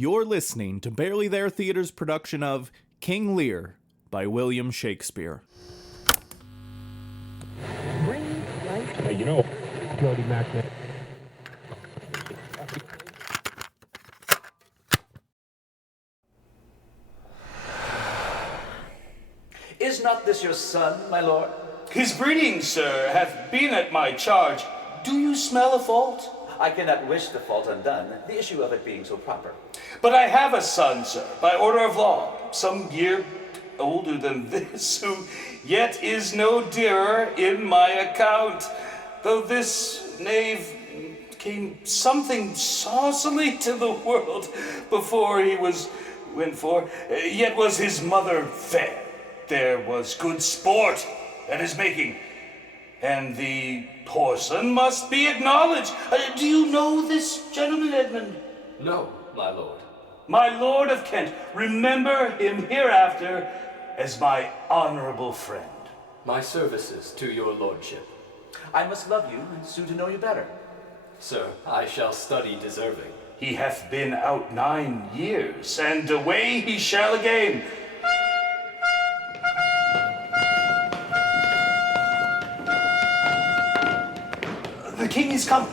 You're listening to Barely There Theater's production of King Lear by William Shakespeare. Is not this your son, my lord? His breeding, sir, hath been at my charge. Do you smell a fault? I cannot wish the fault undone, the issue of it being so proper. But I have a son, sir, by order of law, some year older than this, who yet is no dearer in my account, though this knave came something saucily to the world before he went for, yet was his mother fair. There was good sport at his making, and the porson must be acknowledged. Do you know this gentleman, Edmund? No, my lord. My lord of Kent, remember him hereafter as my honorable friend. My services to your lordship. I must love you and soon to know you better. Sir, I shall study deserving. He hath been out 9 years, and away he shall again. The king is come.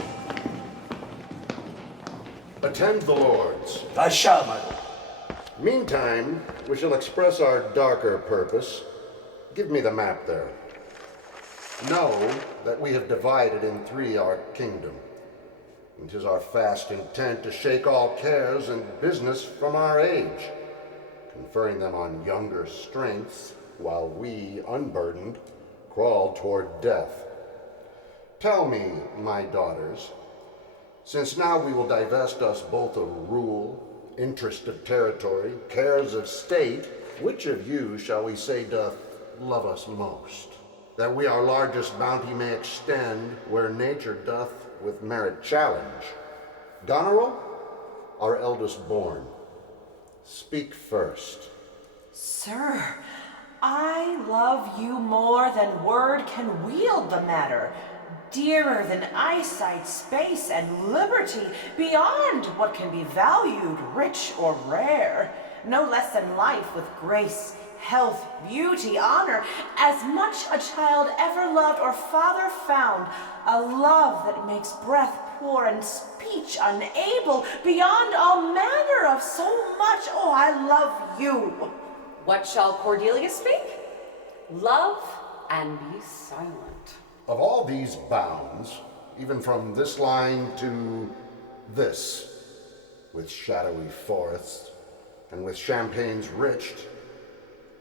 Attend the lords. I shall, my lord. Meantime, we shall express our darker purpose. Give me the map there. Know that we have divided in 3 our kingdom. And 'tis our fast intent to shake all cares and business from our age, conferring them on younger strengths, while we, unburdened, crawl toward death. Tell me, my daughters, since now we will divest us both of rule, interest of territory, cares of state, which of you shall we say doth love us most? That we our largest bounty may extend where nature doth with merit challenge. Goneril, our eldest born, speak first. Sir, I love you more than word can wield the matter. Dearer than eyesight, space, and liberty, beyond what can be valued, rich or rare. No less than life with grace, health, beauty, honor, as much a child ever loved or father found, a love that makes breath poor and speech unable, beyond all manner of so much. Oh, I love you. What shall Cordelia speak? Love and be silent. Of all these bounds, even from this line to this, with shadowy forests, and with champaigns riched,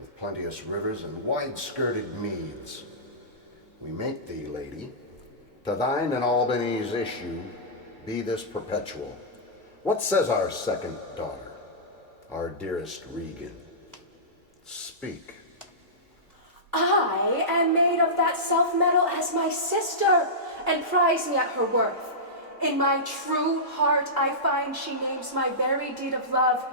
with plenteous rivers and wide-skirted meads, we make thee, lady, to thine and Albany's issue be this perpetual. What says our second daughter, our dearest Regan? Speak. I am made of that self-metal as my sister, and prize me at her worth. In my true heart I find she names my very deed of love.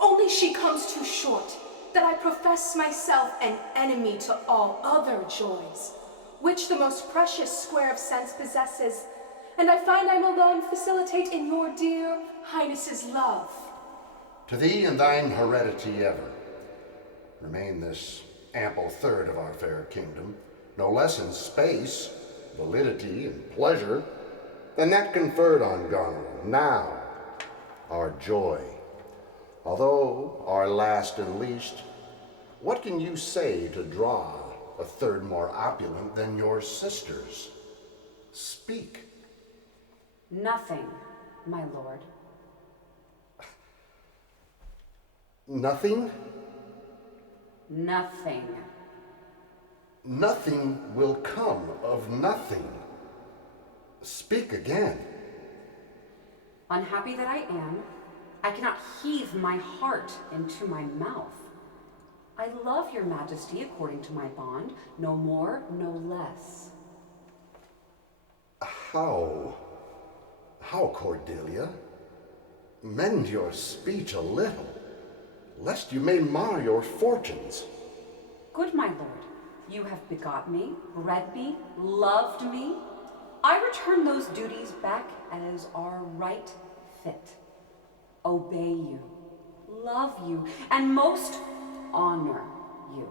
Only she comes too short, that I profess myself an enemy to all other joys, which the most precious square of sense possesses, and I find I'm alone facilitate in your dear highness's love. To thee and thine heredity ever remain this ample third of our fair kingdom, no less in space, validity, and pleasure than that conferred on Goneril. Now, our joy, although our last and least, what can you say to draw a third more opulent than your sisters? Speak. Nothing, my lord. Nothing? Nothing. Nothing will come of nothing. Speak again. Unhappy that I am, I cannot heave my heart into my mouth. I love your majesty according to my bond, no more, no less. How, Cordelia? Mend your speech a little, lest you may mar your fortunes. Good my lord, you have begot me, bred me, loved me. I return those duties back as are right fit. obey you, love you, and most honor you.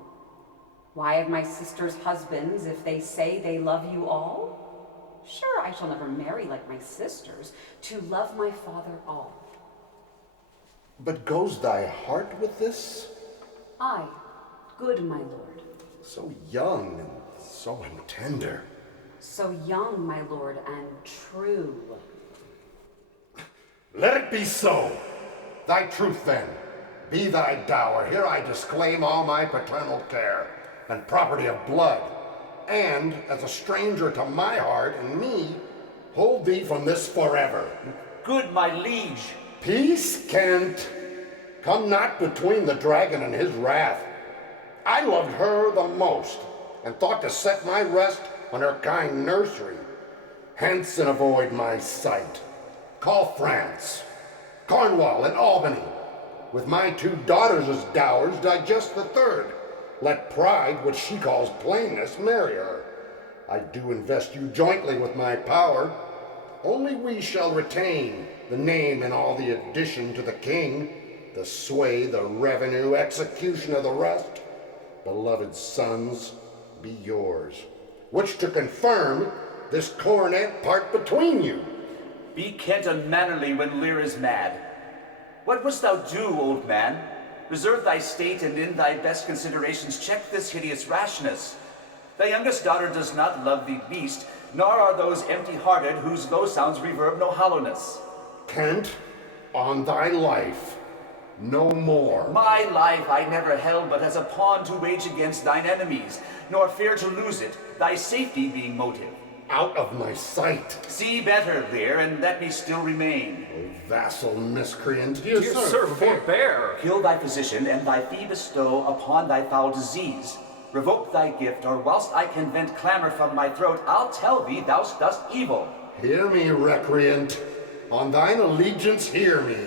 Why have my sisters husbands if they say they love you all? Sure, I shall never marry like my sisters, to love my father all. But goes thy heart with this? Aye, good my lord. So young and so tender. So young, my lord, and true. Let it be so. Thy truth then, be thy dower. Here I disclaim all my paternal care and property of blood, and as a stranger to my heart and me, hold thee from this forever. Good my liege. Peace, Kent. Come not between the dragon and his wrath. I loved her the most, and thought to set my rest on her kind nursery. Hence and avoid my sight. Call France, Cornwall, and Albany. With my 2 daughters as dowers, digest the third. Let pride, which she calls plainness, marry her. I do invest you jointly with my power. Only we shall retain the name and all the addition to the king, the sway, the revenue, execution of the rest. Beloved sons, be yours, which to confirm this coronet part between you. Be Kent unmannerly when Lear is mad. What wouldst thou do, old man? Reserve thy state, and in thy best considerations check this hideous rashness. Thy youngest daughter does not love thee least, nor are those empty-hearted whose low sounds reverb no hollowness. Kent, on thy life, no more. My life I never held but as a pawn to wage against thine enemies, nor fear to lose it, thy safety being motive. Out of my sight. See better, Lear, and let me still remain. O vassal miscreant. Dear sir, forbear. Kill thy physician, and thy fee bestow upon thy foul disease. Revoke thy gift, or whilst I can vent clamor from my throat, I'll tell thee thou dost evil. Hear me, recreant. On thine allegiance hear me.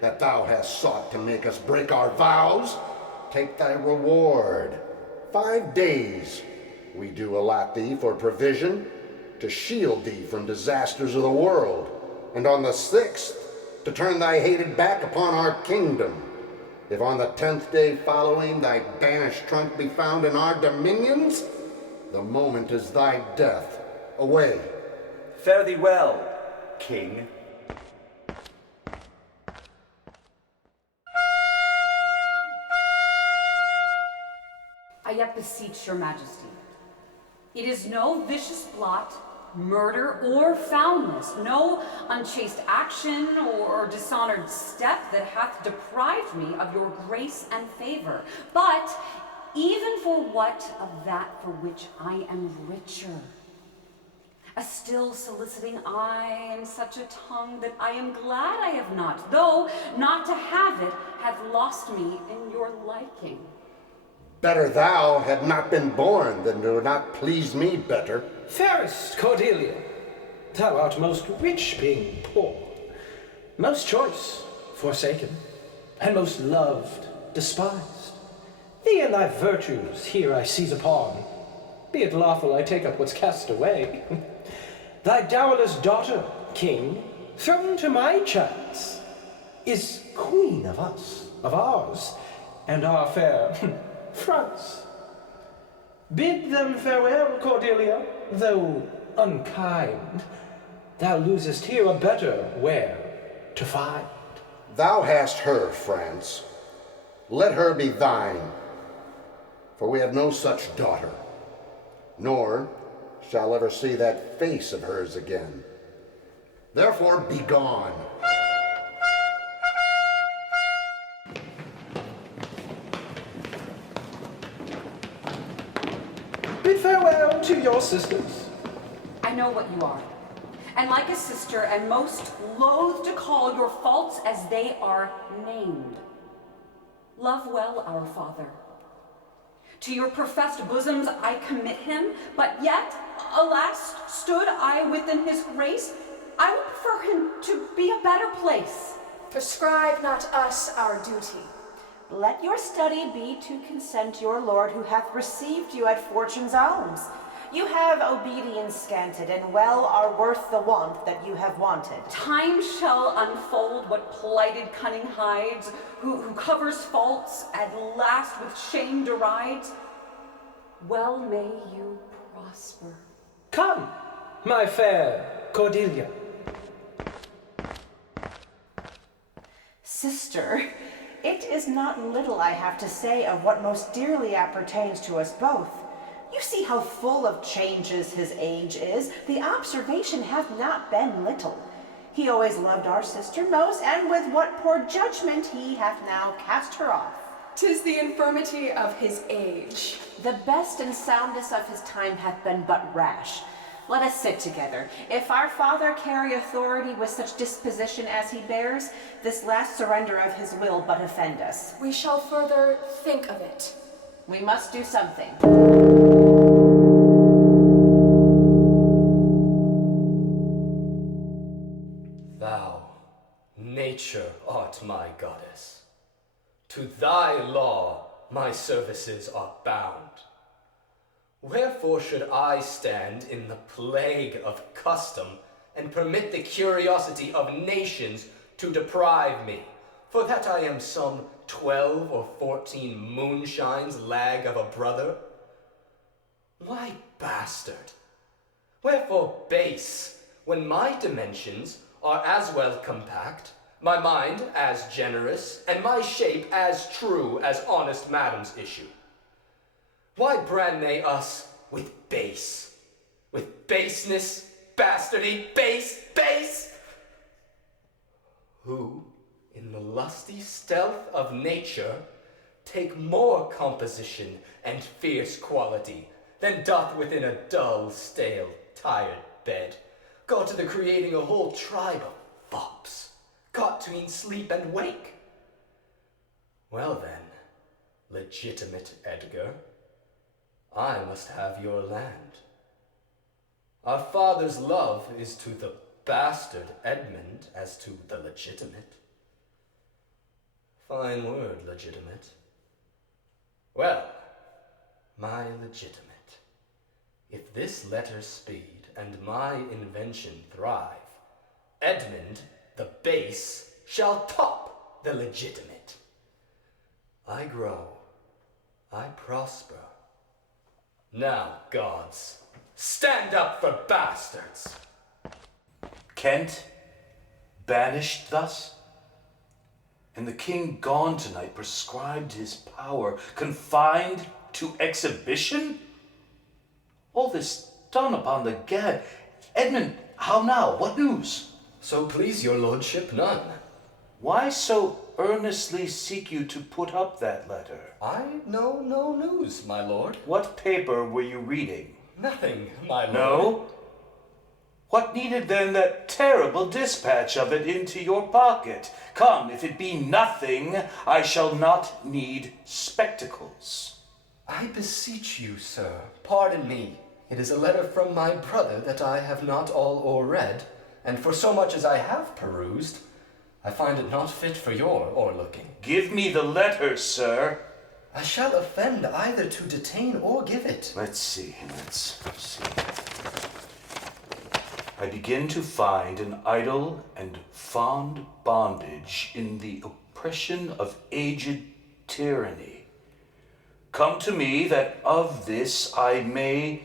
That thou hast sought to make us break our vows, take thy reward. 5 days we do allot thee for provision, to shield thee from disasters of the world, and on the 6th to turn thy hated back upon our kingdom. If on the 10th day following thy banished trunk be found in our dominions, the moment is thy death. Away. Fare thee well, king. I yet beseech your majesty. It is no vicious blot, murder, or foulness, no unchaste action or dishonored step that hath deprived me of your grace and favor, but even for what of that for which I am richer. A still soliciting eye and such a tongue that I am glad I have not, though not to have it hath lost me in your liking. Better thou had not been born than to not please me better. Fairest Cordelia, thou art most rich being poor, most choice forsaken, and most loved despised. Thee and thy virtues here I seize upon, be it lawful I take up what's cast away. Thy dowerless daughter, king, thrown to my chance, is queen of us, of ours, and our fair France. Bid them farewell, Cordelia, though unkind. Thou losest here a better where to find. Thou hast her, France. Let her be thine, for we have no such daughter, nor shall ever see that face of hers again. Therefore, be gone. Bid farewell to your sisters. I know what you are, and like a sister, and most loath to call your faults as they are named. Love well our father. To your professed bosoms I commit him, but yet, alas, stood I within his grace, I would prefer him to be a better place. Prescribe not us our duty. Let your study be to consent your lord who hath received you at fortune's alms. You have obedience scanted, and well are worth the want that you have wanted. Time shall unfold what plighted cunning hides, who covers faults, at last with shame derides. Well may you prosper. Come, my fair Cordelia. Sister, it is not little I have to say of what most dearly appertains to us both. You see how full of changes his age is. The observation hath not been little. He always loved our sister most, and with what poor judgment he hath now cast her off. 'Tis the infirmity of his age. The best and soundest of his time hath been but rash. Let us sit together. If our father carry authority with such disposition as he bears, this last surrender of his will but offend us. We shall further think of it. We must do something. Thou, nature, art my goddess. To thy law my services are bound. Wherefore should I stand in the plague of custom and permit the curiosity of nations to deprive me, for that I am some 12 or 14 moonshines lag of a brother? Why bastard? Wherefore base, when my dimensions are as well compact, my mind as generous, and my shape as true as honest madam's issue? Why brand they us with base? With baseness, bastardy, base? Who, in the lusty stealth of nature, take more composition and fierce quality than doth within a dull, stale, tired bed, go to the creating a whole tribe of fops, caught tween sleep and wake. Well then, legitimate Edgar, I must have your land. Our father's love is to the bastard Edmund as to the legitimate. Fine word, legitimate. Well, my legitimate, if this letter speed and my invention thrive, Edmund, the base, shall top the legitimate. I grow, I prosper. Now, gods, stand up for bastards! Kent, banished thus? And the king gone tonight, prescribed his power, confined to exhibition? All this done upon the gad. Edmund, how now? What news? So please your lordship, none. Why so earnestly seek you to put up that letter? I know no news, my lord. What paper were you reading? Nothing, my lord. No? What needed then that terrible dispatch of it into your pocket? Come, if it be nothing, I shall not need spectacles. I beseech you, sir, pardon me. It is a letter from my brother that I have not all o'erread, and for so much as I have perused, I find it not fit for your o'erlooking. Give me the letter, sir. I shall offend either to detain or give it. Let's see. I begin to find an idle and fond bondage in the oppression of aged tyranny. Come to me that of this I may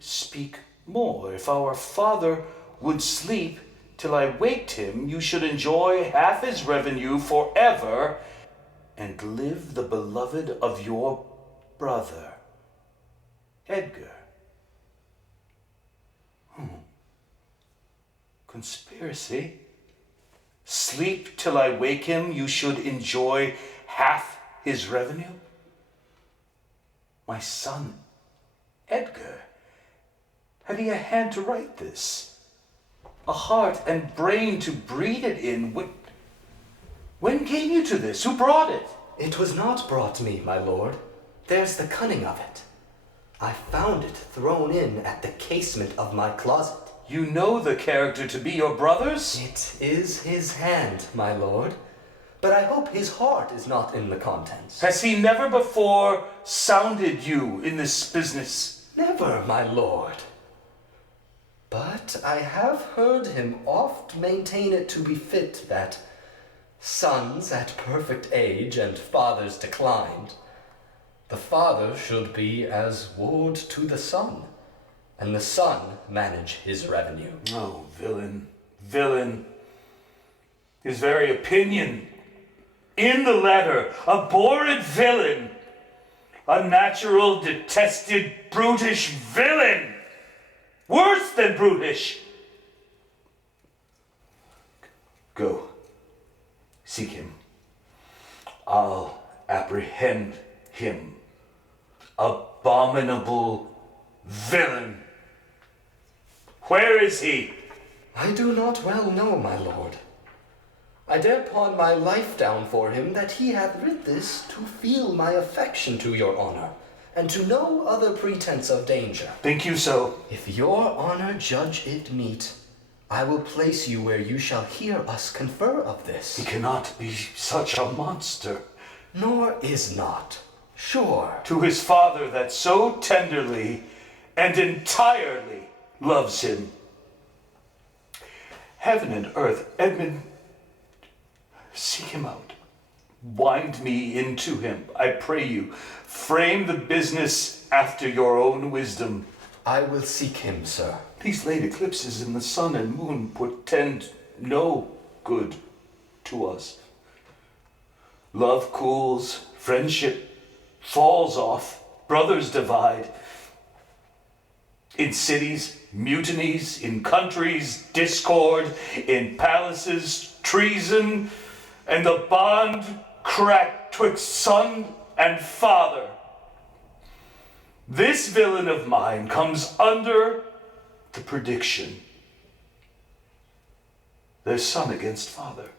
speak more. If our father would sleep till I waked him, you should enjoy half his revenue forever and live the beloved of your brother, Edgar. Conspiracy? Sleep till I wake him, you should enjoy half his revenue? My son, Edgar, had he a hand to write this? A heart and brain to breed it in? When came you to this? Who brought it? It was not brought me, my lord. There's the cunning of it. I found it thrown in at the casement of my closet. You know the character to be your brother's? It is his hand, my lord, but I hope his heart is not in the contents. Has he never before sounded you in this business? Never, my lord. But I have heard him oft maintain it to be fit that sons at perfect age and fathers declined, the father should be as ward to the son, and the son manage his revenue. Oh, villain, villain. His very opinion in the letter, abhorred villain, unnatural, detested, brutish villain, worse than brutish. Go, seek him. I'll apprehend him. Abominable villain. Where is he? I do not well know, my lord. I dare pawn my life down for him that he hath writ this to feel my affection to your honor, and to no other pretense of danger. Think you so? If your honor judge it meet, I will place you where you shall hear us confer of this. He cannot be such a monster. Nor is not, sure. To his father that so tenderly and entirely loves him. Heaven and earth, Edmund, seek him out. Wind me into him, I pray you. Frame the business after your own wisdom. I will seek him, sir. These late eclipses in the sun and moon portend no good to us. Love cools, friendship falls off, brothers divide. In cities, mutinies, in countries, discord, in palaces, treason, and the bond cracked twixt son and father. This villain of mine comes under the prediction. There's son against father.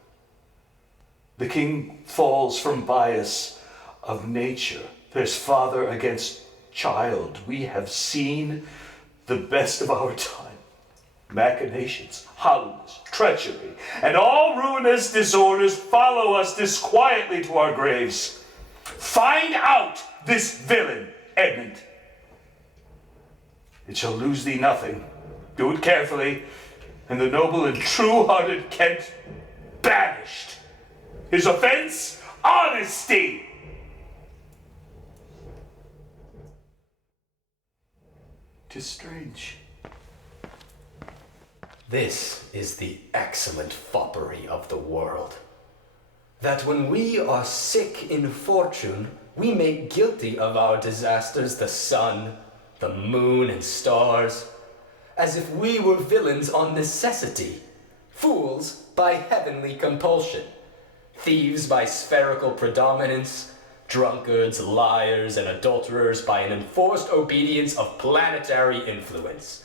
The king falls from bias of nature. There's father against child. We have seen the best of our time. Machinations, hollowness, treachery, and all ruinous disorders follow us disquietly to our graves. Find out this villain, Edmund. It shall lose thee nothing. Do it carefully, and the noble and true-hearted Kent banished. His offense, honesty. 'Tis strange. This is the excellent foppery of the world, that when we are sick in fortune, we make guilty of our disasters the sun, the moon, and stars, as if we were villains on necessity, fools by heavenly compulsion, thieves by spherical predominance, drunkards, liars, and adulterers by an enforced obedience of planetary influence.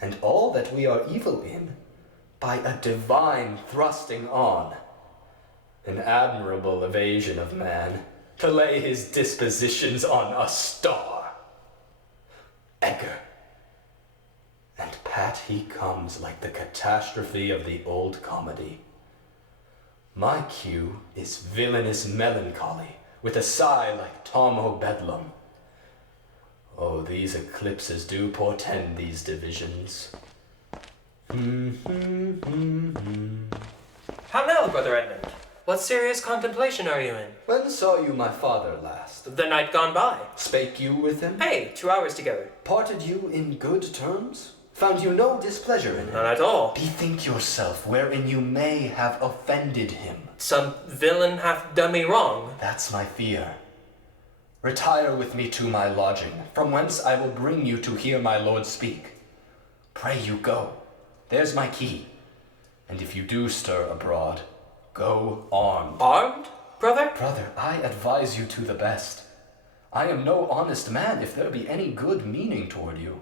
And all that we are evil in, by a divine thrusting on. An admirable evasion of man, to lay his dispositions on a star. Edgar. And pat he comes like the catastrophe of the old comedy. My cue is villainous melancholy, with a sigh like Tom o' Bedlam. Oh, these eclipses do portend these divisions. How now, Brother Edmund? What serious contemplation are you in? When saw you my father last? The night gone by. Spake you with him? Hey, 2 hours together. Parted you in good terms? Found you no displeasure in him? None at all. Bethink yourself wherein you may have offended him. Some villain hath done me wrong. That's my fear. Retire with me to my lodging, from whence I will bring you to hear my lord speak. Pray you go. There's my key. And if you do stir abroad, go armed. Armed, brother? Brother, I advise you to the best. I am no honest man if there be any good meaning toward you.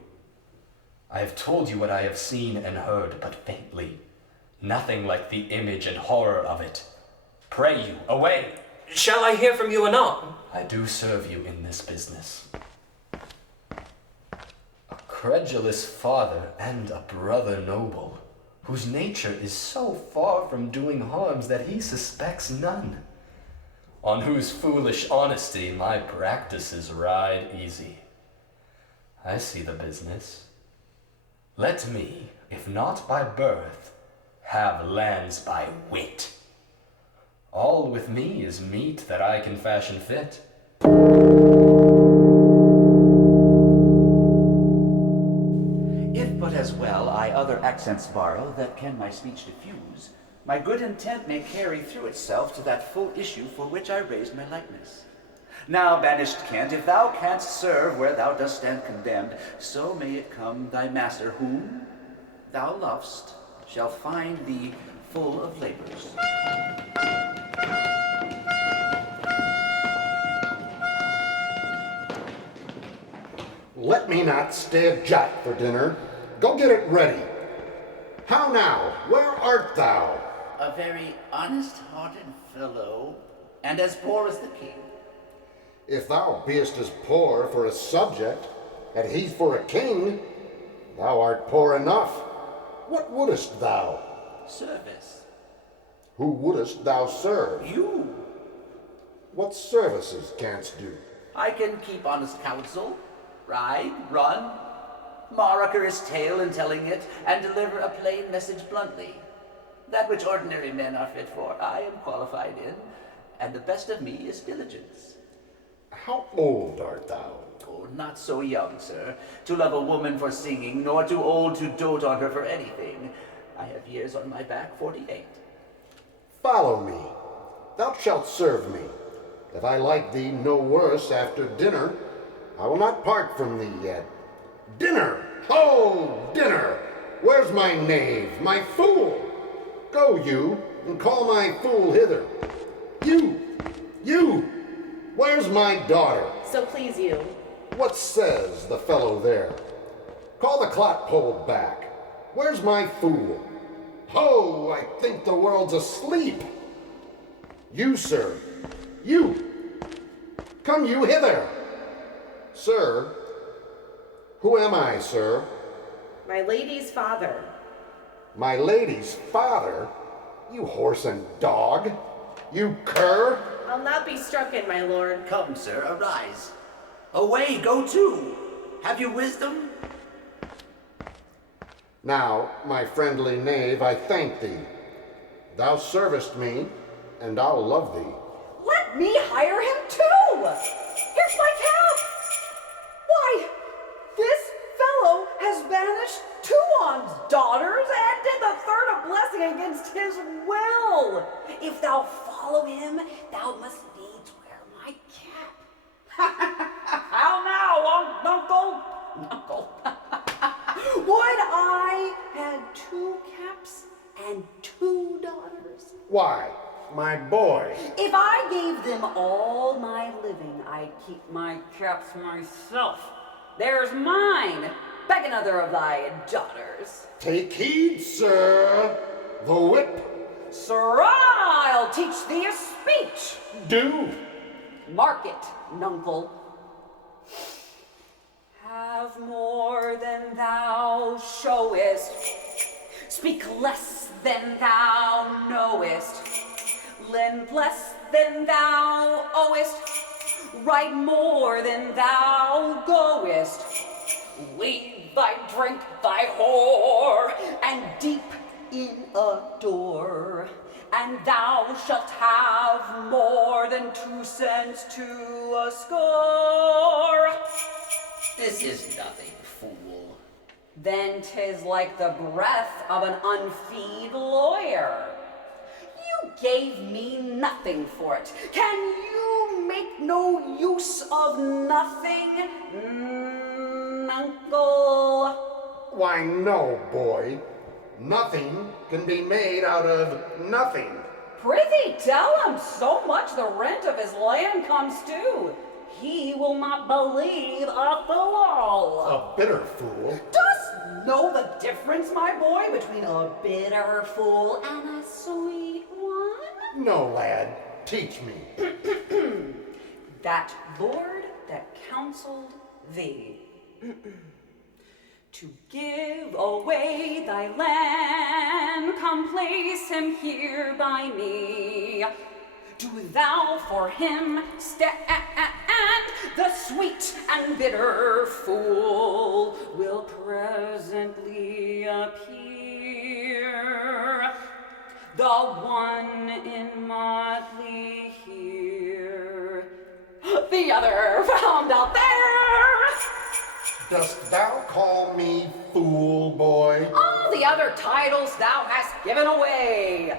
I have told you what I have seen and heard, but faintly. Nothing like the image and horror of it. Pray you, away! Shall I hear from you anon? I do serve you in this business. A credulous father and a brother noble, whose nature is so far from doing harms that he suspects none, on whose foolish honesty my practices ride easy. I see the business. Let me, if not by birth, have lands by wit. All with me is meat that I can fashion fit. If but as well I other accents borrow that can my speech diffuse, my good intent may carry through itself to that full issue for which I raised my likeness. Now, banished Kent, if thou canst serve where thou dost stand condemned, so may it come thy master, whom thou lovest, shall find thee full of labors. Let me not stay a jot for dinner. Go get it ready. How now? Where art thou? A very honest-hearted fellow, and as poor as the king. If thou beest as poor for a subject, and he for a king, thou art poor enough. What wouldest thou? Service. Who wouldest thou serve? You. What services canst do? I can keep honest counsel, ride, run, Maraker his tale in telling it, and deliver a plain message bluntly. That which ordinary men are fit for, I am qualified in, and the best of me is diligence. How old art thou? Oh, not so young, sir, to love a woman for singing, nor too old to dote on her for anything. I have years on my back, 48. Follow me. Thou shalt serve me. If I like thee no worse after dinner, I will not part from thee yet. Dinner! Ho! Dinner! Where's my knave, my fool? Go you, and call my fool hither. You! Where's my daughter? So please you. What says the fellow there? Call the clot-pole back. Where's my fool? Ho! I think the world's asleep. You, sir. You! Come you hither. Sir. Who am I, sir? My lady's father. My lady's father? You horse and dog. You cur. I'll not be struck in, my lord. Come, sir, arise. Away, go to. Have you wisdom? Now, my friendly knave, I thank thee. Thou servest me, and I'll love thee. Let me hire him too! Here's my cap! Why, this fellow has banished 2 on's daughters and did the 3rd a blessing against his will. If thou follow him, thou must needs wear my cap. How now, uncle? Would I had 2 caps and 2 daughters? Why, my boy. If I gave them all my living, I'd keep my caps myself. There's mine. Beg another of thy daughters. Take heed, sir. The whip. Sir, I'll teach thee a speech. Do. Mark it, nuncle. Have more than thou showest. Speak less than thou knowest. Lend less than thou owest. Write more than thou goest. Leave thy drink, thy whore, and deep in a door. And thou shalt have more than 2 cents to a score. This is nothing, fool. Then 'tis like the breath of an unfeed lawyer. You gave me nothing for it. Can you make no use of nothing, uncle? Why, no, boy. Nothing can be made out of nothing. Prithee tell him so much the rent of his land comes to. He will not believe a fool. A bitter fool. Dost know the difference, my boy, between a bitter fool and a sweet one? No, lad. Teach me. That lord that counseled thee to give away thy land, come place him here by me. Do thou for him stand, the sweet and bitter fool will presently appear. The one in motley here, the other found out there. Dost thou call me fool, boy? All the other titles thou hast given away,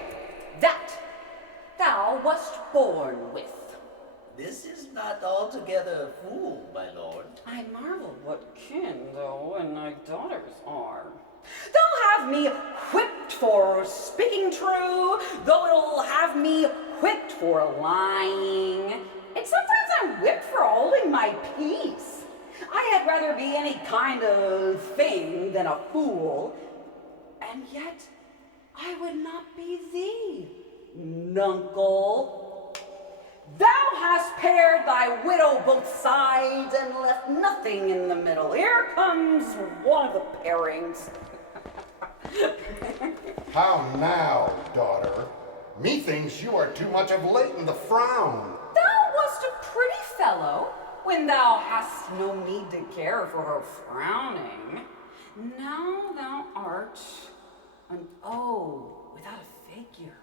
that thou wast born with. This is not altogether a fool, my lord. I marvel what kin thou and thy daughters are. They'll have me whipped for speaking true, though it'll have me whipped for lying. And sometimes I'm whipped for holding my peace. I had rather be any kind of thing than a fool. And yet, I would not be thee, nuncle. Thou hast paired thy widow both sides and left nothing in the middle. Here comes one of the pairings. How now, daughter? Methinks you are too much of late in the frown. Thou wast a pretty fellow when thou hast no need to care for her frowning. Now thou art an O without a figure.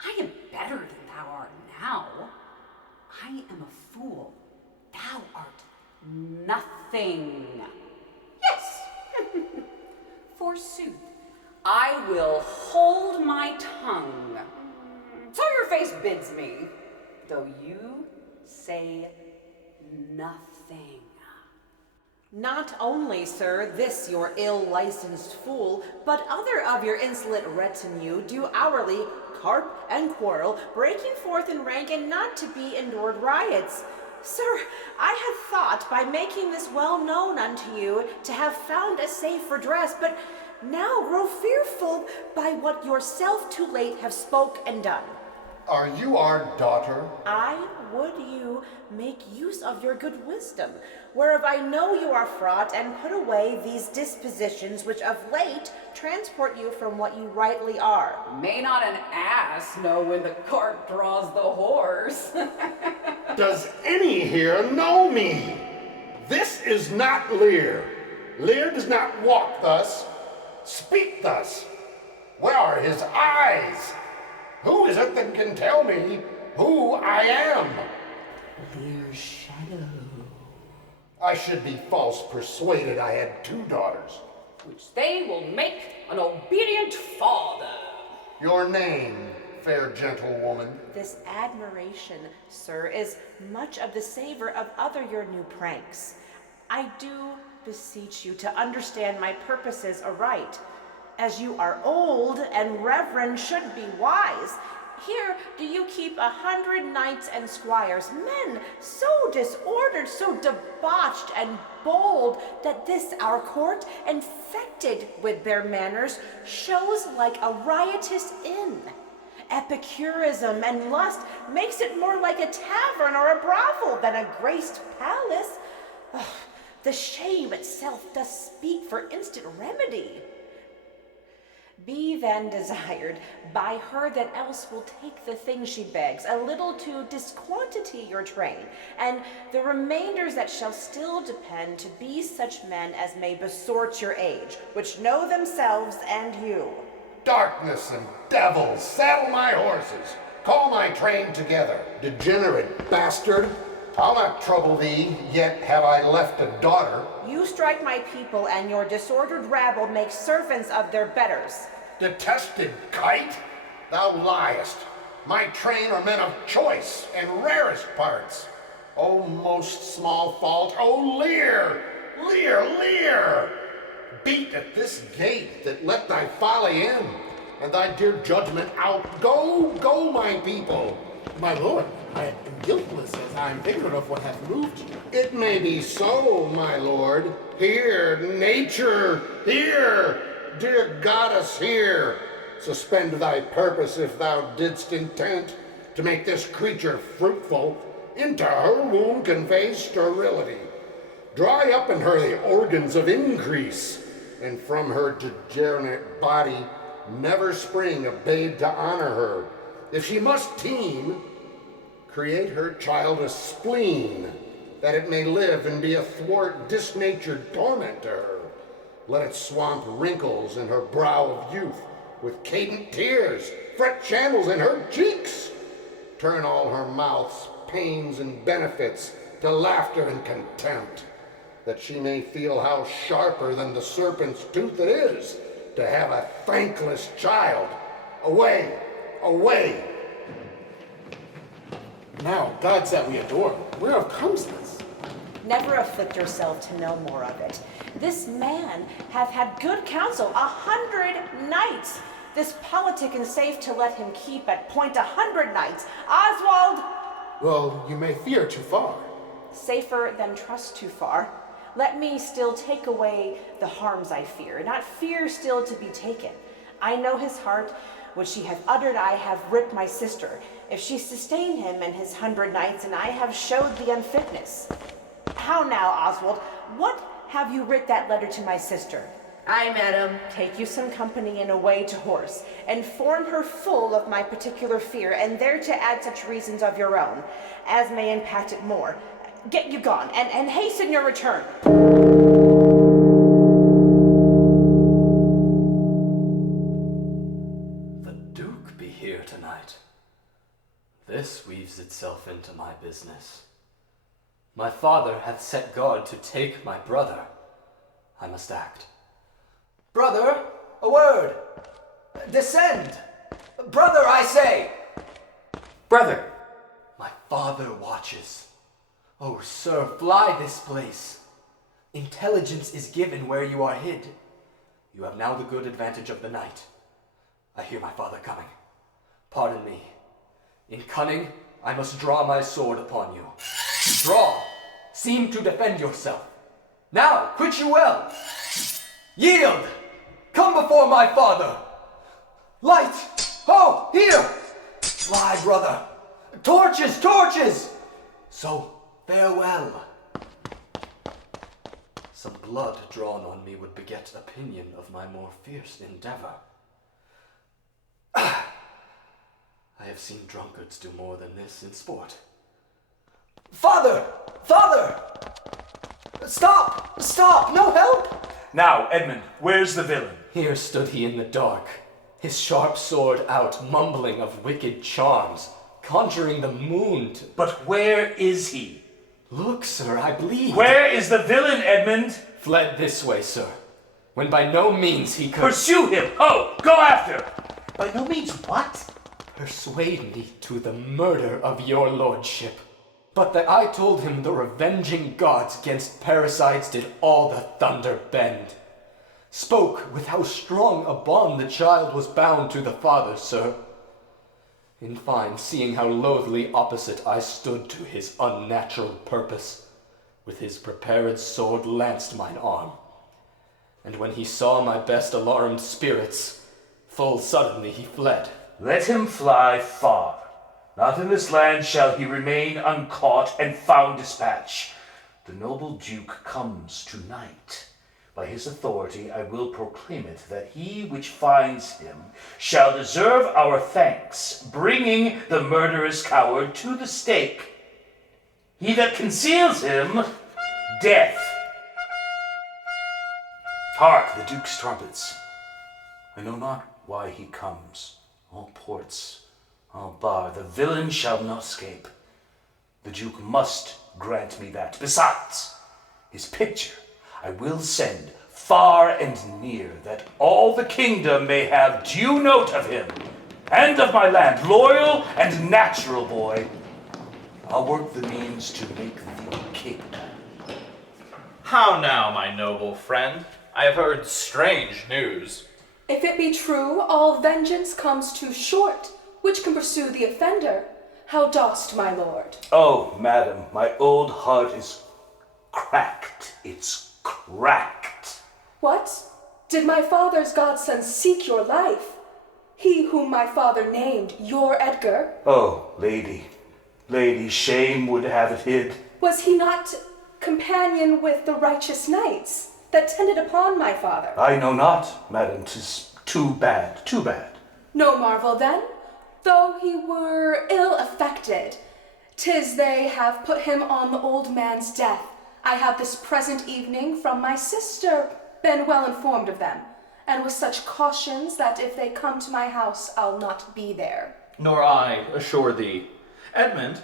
I am better than thou art now. I am a fool. Thou art nothing. Yes, forsooth, I will hold my tongue. So your face bids me, though you say nothing. Not only, sir, this your ill-licensed fool, but other of your insolent retinue do hourly carp and quarrel, breaking forth in rank and not to be endured riots. Sir, I had thought by making this well known unto you to have found a safe redress, but now grow fearful by what yourself too late have spoke and done. Are you our daughter? I would you make use of your good wisdom, whereof I know you are fraught, and put away these dispositions which of late transport you from what you rightly are. May not an ass know when the cart draws the horse? Does any here know me? This is not Lear. Lear does not walk thus, speak thus. Where are his eyes? Who is it that can tell me who I am? Lear's shadow. I should be false persuaded I had two daughters. Which they will make an obedient father. Your name, fair gentlewoman? This admiration, sir, is much of the savor of other your new pranks. I do beseech you to understand my purposes aright. As you are old and reverend should be wise, here do you keep 100 knights and squires, men so disordered, so debauched and bold, that this our court, infected with their manners, shows like a riotous inn. Epicurism and lust makes it more like a tavern or a brothel than a graced palace. Ugh, the shame itself does speak for instant remedy. Be then desired by her that else will take the thing she begs, a little to disquantity your train, and the remainders that shall still depend to be such men as may besort your age, which know themselves and you. Darkness and devils, saddle my horses, call my train together. Degenerate bastard, I'll not trouble thee, yet have I left a daughter. You strike my people, and your disordered rabble make servants of their betters. Detested kite, thou liest. My train are men of choice and rarest parts. O most small fault, O Lear, Lear, Lear! Beat at this gate that let thy folly in, and thy dear judgment out. Go, go, my people. My lord, I am guiltless as I am ignorant of what hath moved you. It may be so, my lord. Here, nature, here, dear goddess, here. Suspend thy purpose if thou didst intent to make this creature fruitful. Into her womb convey sterility. Dry up in her the organs of increase, and from her degenerate body never spring a babe to honor her. If she must teem, Create her child a spleen, that it may live and be a thwart disnatured torment to her. Let it swamp wrinkles in her brow of youth, with cadent tears fret channels in her cheeks. Turn all her mouth's pains and benefits to laughter and contempt, that she may feel how sharper than the serpent's tooth it is to have a thankless child. Away, away. Now, gods that we adore, whereof comes this? Never afflict yourself to know more of it. This man hath had good counsel 100 nights. This politic and safe to let him keep at point 100 nights. Oswald! Well, you may fear too far. Safer than trust too far. Let me still take away the harms I fear, not fear still to be taken. I know his heart, which she hath uttered, I have ripped my sister. If she sustain him in his 100 nights, and I have showed the unfitness. How now, Oswald, what have you writ that letter to my sister? Aye, madam. Take you some company and away to horse. Inform her full of my particular fear, and there to add such reasons of your own, as may impact it more. Get you gone, and hasten your return. The Duke be here tonight. This weaves itself into my business. My father hath set guard to take my brother. I must act. Brother, a word. Descend. Brother, I say. Brother! My father watches. Oh, sir, fly this place. Intelligence is given where you are hid. You have now the good advantage of the night. I hear my father coming. Pardon me. In cunning, I must draw my sword upon you. Draw! Seem to defend yourself. Now, quit you well! Yield! Come before my father! Light! Oh, here! Fly, brother! Torches, torches! So, farewell. Some blood drawn on me would beget opinion of my more fierce endeavor. I have seen drunkards do more than this in sport. Father! Father! Stop! Stop! No help! Now, Edmund, where's the villain? Here stood he in the dark, his sharp sword out, mumbling of wicked charms, conjuring the moon to... But where is he? Look, sir, I bleed. Where is the villain, Edmund? Fled this way, sir, when by no means he could... Pursue him! Oh, go after! By no means what? Persuade me to the murder of your lordship. But that I told him the revenging gods against parricides did all the thunder bend. Spoke with how strong a bond the child was bound to the father, sir. In fine, seeing how loathly opposite I stood to his unnatural purpose, with his prepared sword lanced mine arm. And when he saw my best alarmed spirits, full suddenly he fled. Let him fly far. Not in this land shall he remain uncaught and found dispatch. The noble Duke comes tonight. By his authority I will proclaim it, that he which finds him shall deserve our thanks, bringing the murderous coward to the stake. He that conceals him, death. Hark, the Duke's trumpets. I know not why he comes. All ports, all bar, the villain shall not escape. The Duke must grant me that. Besides, his picture I will send far and near, that all the kingdom may have due note of him, and of my land, loyal and natural boy. I'll work the means to make thee king. How now, my noble friend? I have heard strange news. If it be true, all vengeance comes too short, which can pursue the offender. How dost, my lord? Oh, madam, my old heart is cracked. It's cracked. What? Did my father's godson seek your life? He whom my father named your Edgar? Oh, lady, shame would have it hid. Was he not companion with the righteous knights that tended upon my father? I know not, madam, 'tis too bad, too bad. No marvel then, though he were ill affected. 'Tis they have put him on the old man's death. I have this present evening from my sister been well informed of them, and with such cautions that if they come to my house, I'll not be there. Nor I, assure thee. Edmund,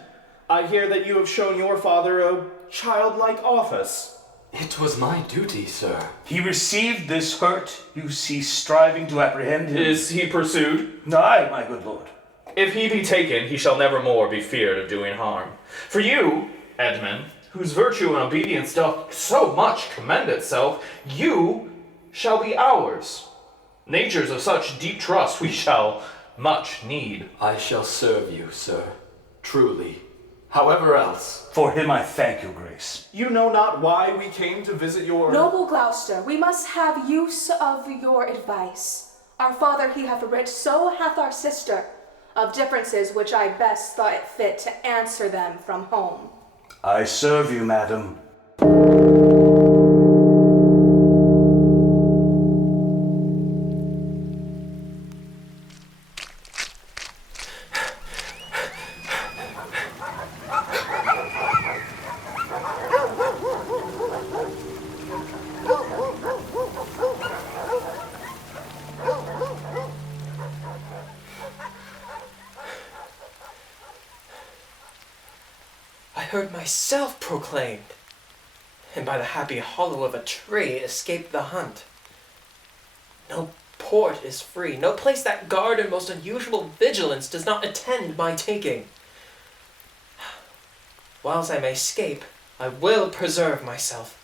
I hear that you have shown your father a childlike office. It was my duty, sir. He received this hurt, you see, striving to apprehend him. Is he pursued? Aye, my good lord. If he be taken, he shall never more be feared of doing harm. For you, Edmund, whose virtue and obedience doth so much commend itself, you shall be ours. Natures of such deep trust we shall much need. I shall serve you, sir. Truly. However else. For him I thank your grace. You know not why we came to visit your... Noble Gloucester, we must have use of your advice. Our father he hath writ, so hath our sister, of differences which I best thought it fit to answer them from home. I serve you, madam. I heard myself proclaimed, and by the happy hollow of a tree escaped the hunt. No port is free, no place that guard and most unusual vigilance does not attend my taking. Whiles I may escape, I will preserve myself,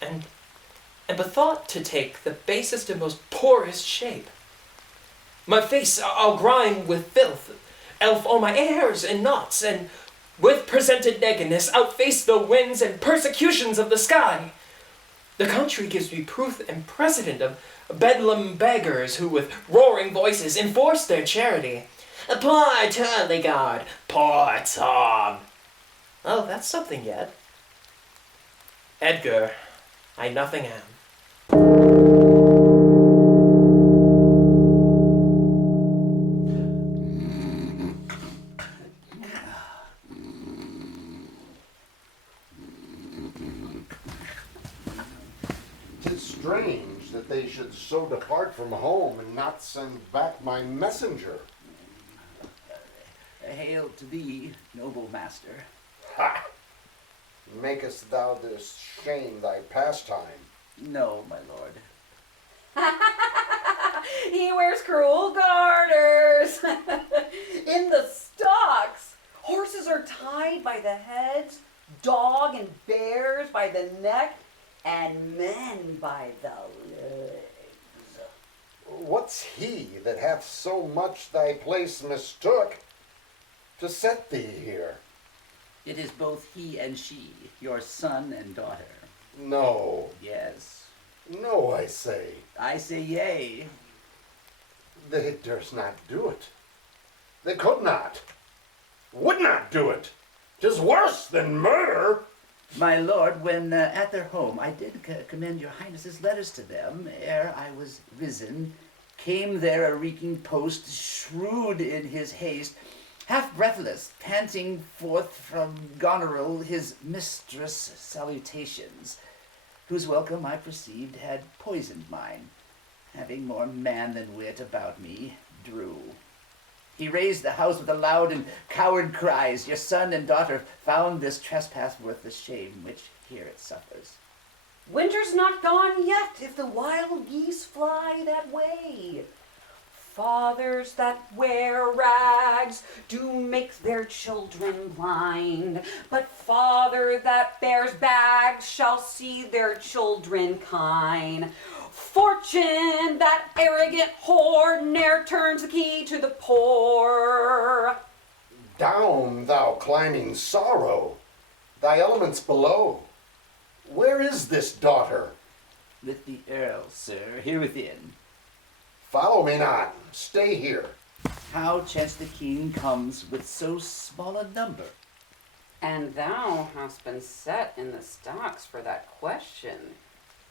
and bethought to take the basest and most poorest shape. My face I'll grime with filth, elf all my airs and knots, and with presented nakedness outface the winds and persecutions of the sky. The country gives me proof and precedent of bedlam beggars who with roaring voices enforce their charity. Poor Turligard, poor Tom. Oh, that's something yet. Edgar, I nothing am. Strange that they should so depart from home and not send back my messenger. Hail to thee, noble master. Ha! Makest thou this shame thy pastime? No, my lord. He wears cruel garters. In the stocks, horses are tied by the heads, dog and bears by the neck, and men by the legs. What's he that hath so much thy place mistook to set thee here? It is both he and she, your son and daughter. No. Yes. No, I say. I say yea. They durst not do it. They could not. Would not do it. 'Tis worse than murder. My lord, when at their home I did commend your highness's letters to them, ere I was risen, came there a reeking post, shrewd in his haste, half breathless, panting forth from Goneril his mistress' salutations, whose welcome I perceived had poisoned mine, having more man than wit about me, drew. He raised the house with a loud and coward cries. Your son and daughter found this trespass worth the shame which here it suffers. Winter's not gone yet, if the wild geese fly that way. Fathers that wear rags do make their children blind, but father that bears bags shall see their children kind. Fortune, that arrogant whore, ne'er turns the key to the poor. Down, thou climbing sorrow, thy elements below. Where is this daughter? With the earl, sir, here within. Follow me not, stay here. How chance the king comes with so small a number? And thou hast been set in the stocks for that question.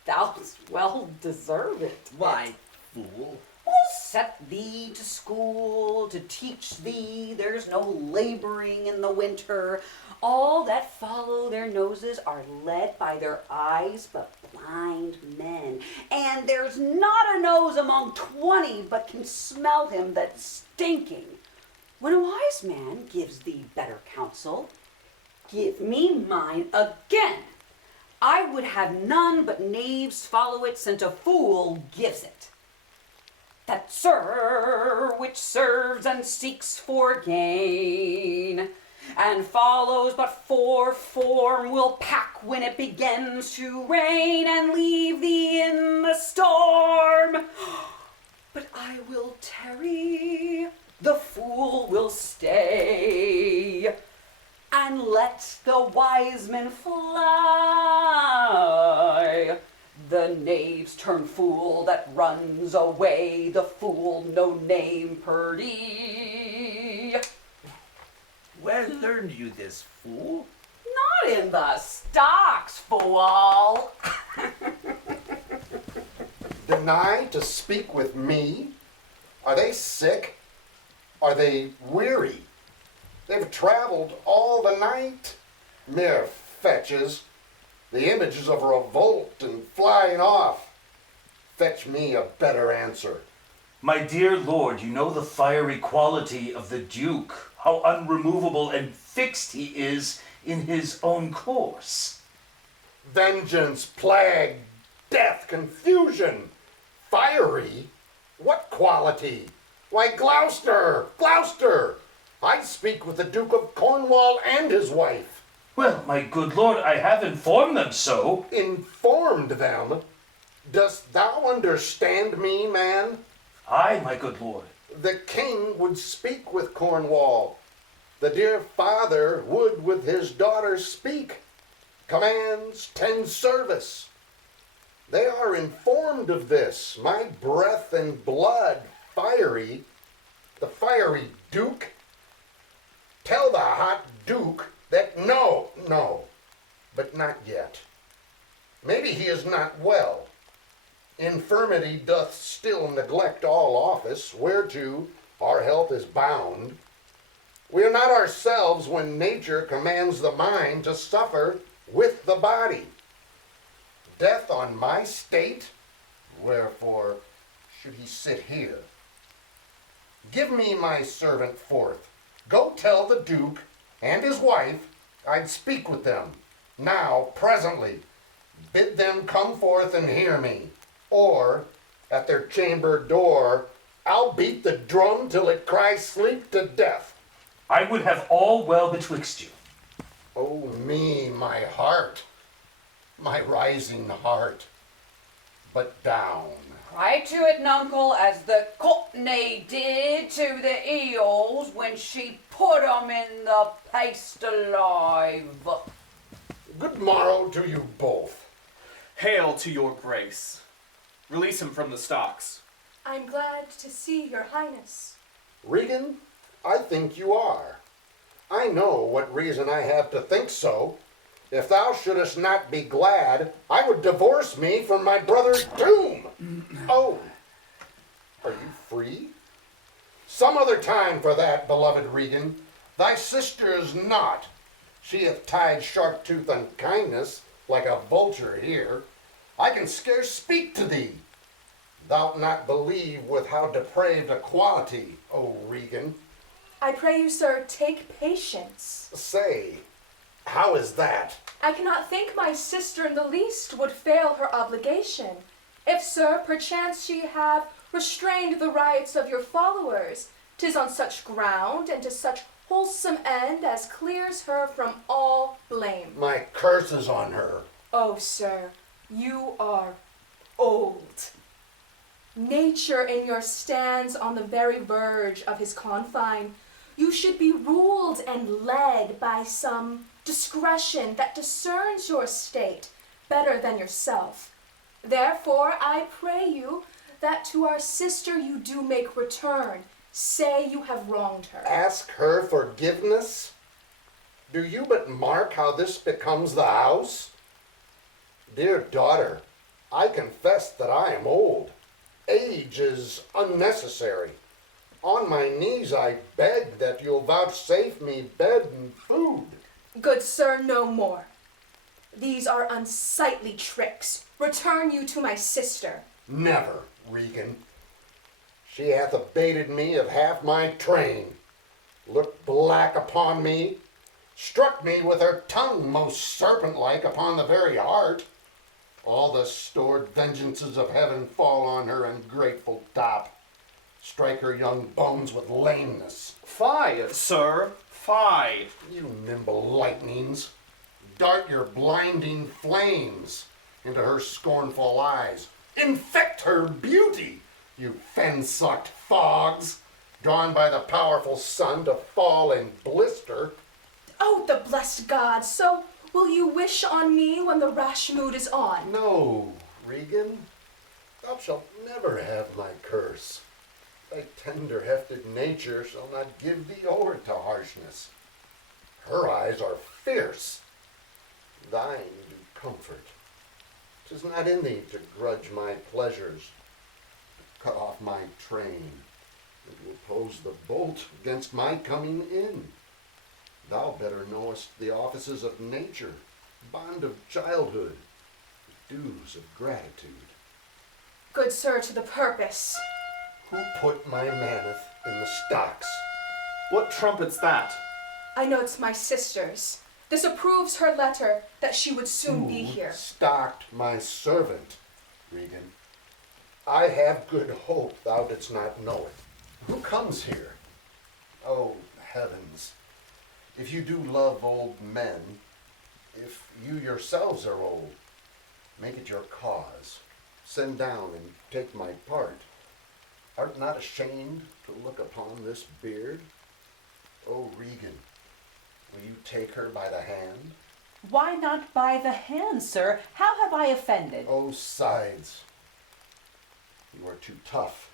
Thou'st well deserve it. Why, fool, We'll set thee to school to teach thee there's no laboring in the winter. All that follow their noses are led by their eyes but blind men. And there's not a nose among 20 but can smell him that's stinking. When a wise man gives thee better counsel, give me mine again. I would have none but knaves follow it, since a fool gives it. That sir which serves and seeks for gain, and follows but for form, will pack when it begins to rain, and leave thee in the storm. But I will tarry, the fool will stay, and let the wise men fly. The knaves turn fool that runs away, the fool no name perdie. Where learned you this, fool? Not in the stocks, fool. Deny to speak with me? Are they sick? Are they weary? They've traveled all the night. Mere fetches. The images of revolt and flying off. Fetch me a better answer. My dear lord, you know the fiery quality of the Duke, how unremovable and fixed he is in his own course. Vengeance, plague, death, confusion. Fiery? What quality? Why, Gloucester! Gloucester! I speak with the Duke of Cornwall and his wife. Well, my good lord, I have informed them so. Informed them? Dost thou understand me, man? Aye, my good lord. The king would speak with Cornwall. The dear father would with his daughter speak. Commands, tend service. They are informed of this. My breath and blood, fiery. The fiery Duke. Tell the hot Duke that no, but not yet. Maybe he is not well. Infirmity doth still neglect all office, whereto our health is bound. We are not ourselves when nature commands the mind to suffer with the body. Death on my state? Wherefore should he sit here? Give me my servant forth. Go tell the Duke and his wife I'd speak with them. Now, presently, bid them come forth and hear me. Or, at their chamber door, I'll beat the drum till it cries sleep to death. I would have all well betwixt you. Oh me, my heart, my rising heart, but down. Cry to it, nuncle, as the Courtenay did to the eels when she put 'em in the paste alive. Good morrow to you both. Hail to your grace. Release him from the stocks. I'm glad to see your highness. Regan, I think you are. I know what reason I have to think so. If thou shouldest not be glad, I would divorce me from my brother's tomb. Oh, are you free? Some other time for that, beloved Regan. Thy sister is not. She hath tied sharp tooth unkindness like a vulture here. I can scarce speak to thee. Thou'lt not believe with how depraved a quality, O Regan. I pray you, sir, take patience. Say, how is that? I cannot think my sister in the least would fail her obligation. If, sir, perchance she have restrained the riots of your followers, 'tis on such ground and to such wholesome end as clears her from all blame. My curse is on her. Oh, sir, you are old. Nature in your stands on the very verge of his confine. You should be ruled and led by some discretion that discerns your state better than yourself. Therefore, I pray you that to our sister you do make return. Say you have wronged her. Ask her forgiveness? Do you but mark how this becomes the house? Dear daughter, I confess that I am old. age is unnecessary. On my knees I beg that you'll vouchsafe me bed and food. Good sir, no more. These are unsightly tricks. Return you to my sister. Never, Regan. She hath abated me of half my train, looked black upon me, struck me with her tongue most serpent-like upon the very heart. All the stored vengeances of heaven fall on her ungrateful top, strike her young bones with lameness. Fie, sir, fie. You nimble lightnings, dart your blinding flames into her scornful eyes. Infect her beauty, you fen-sucked fogs, drawn by the powerful sun to fall and blister. Oh, the blessed God, so will you wish on me when the rash mood is on? No, Regan, thou shalt never have my curse. Thy tender-hefted nature shall not give thee over to harshness. Her eyes are fierce, thine do comfort. 'Tis not in thee to grudge my pleasures, to cut off my train, and to oppose the bolt against my coming in. Thou better knowest the offices of nature, bond of childhood, the dues of gratitude. Good sir, to the purpose. Who put my maneth in the stocks? What trumpet's that? I know it's my sister's. This approves her letter that she would soon be here. Stocked my servant, Regan. I have good hope thou didst not know it. Who comes here? Oh, heavens. If you do love old men, if you yourselves are old, make it your cause. Send down and take my part. Art not ashamed to look upon this beard? Oh, Regan, will you take her by the hand? Why not by the hand, sir? How have I offended? Oh, sides. You are too tough.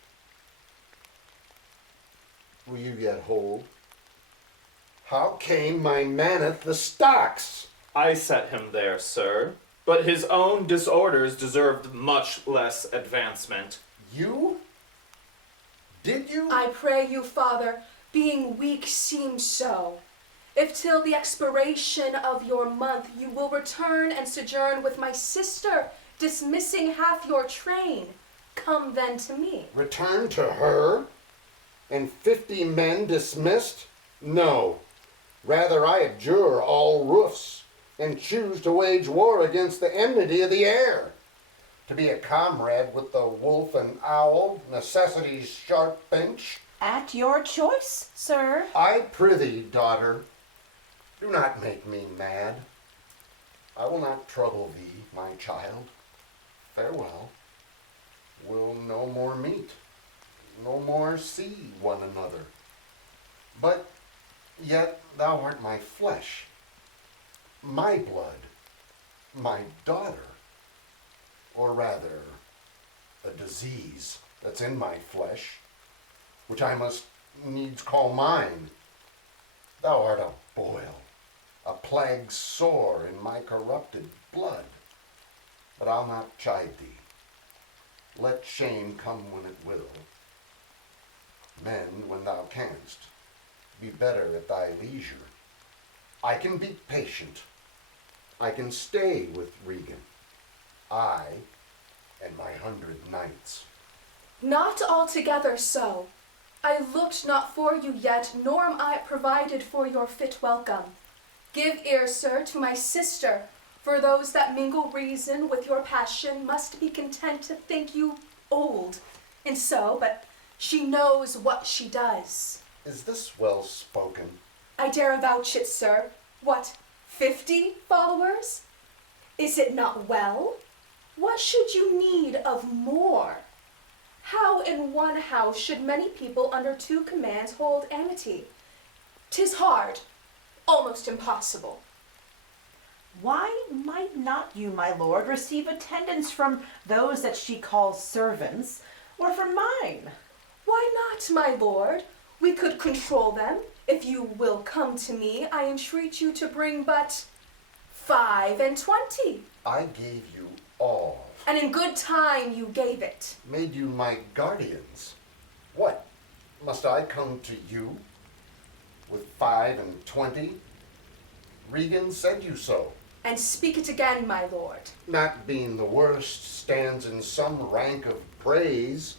Will you yet hold? How came my maneth the stocks? I set him there, sir, but his own disorders deserved much less advancement. You? Did you? I pray you, Father, being weak seems so. If till the expiration of your month you will return and sojourn with my sister, dismissing half your train, come then to me. Return to her? And 50 men dismissed? No. Rather I abjure all roofs, and choose to wage war against the enmity of the air. To be a comrade with the wolf and owl, necessity's sharp bench. At your choice, sir. I prithee, daughter, do not make me mad. I will not trouble thee, my child. Farewell. We'll no more meet, no more see one another. But yet thou art my flesh, my blood, my daughter, or rather, a disease that's in my flesh, which I must needs call mine. Thou art a boil, a plague sore in my corrupted blood. But I'll not chide thee. Let shame come when it will. Mend when thou canst. Be better at thy leisure. I can be patient. I can stay with Regan. I and my 100 knights. Not altogether so. I looked not for you yet, nor am I provided for your fit welcome. Give ear, sir, to my sister, for those that mingle reason with your passion must be content to think you old, and so, but she knows what she does. Is this well spoken? I dare avouch it, sir. What, 50 followers? Is it not well? What should you need of more? How in one house should many people under 2 commands hold amity? 'Tis hard, almost impossible. Why might not you, my lord, receive attendance from those that she calls servants, or from mine? Why not, my lord? We could control them. If you will come to me, I entreat you to bring but 25. I gave you all and in good time you gave it. Made you my guardians. What? Must I come to you with 5 and 20? Regan said you so. And speak it again, my lord. Not being the worst stands in some rank of praise.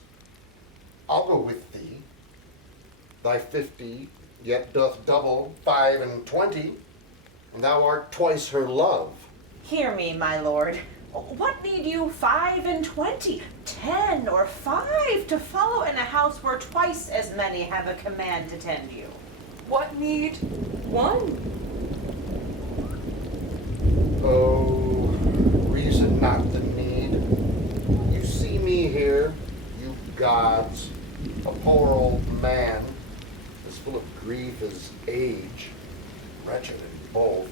I'll go with thee. Thy 50 yet doth double 5 and 20, and thou art twice her love. Hear me, my lord. What need you 5 and 20, 10 or 5 to follow in a house where twice as many have a command to tend you? What need 1? Oh, reason not the need. You see me here, you gods, a poor old man, as full of grief as age, wretched in both.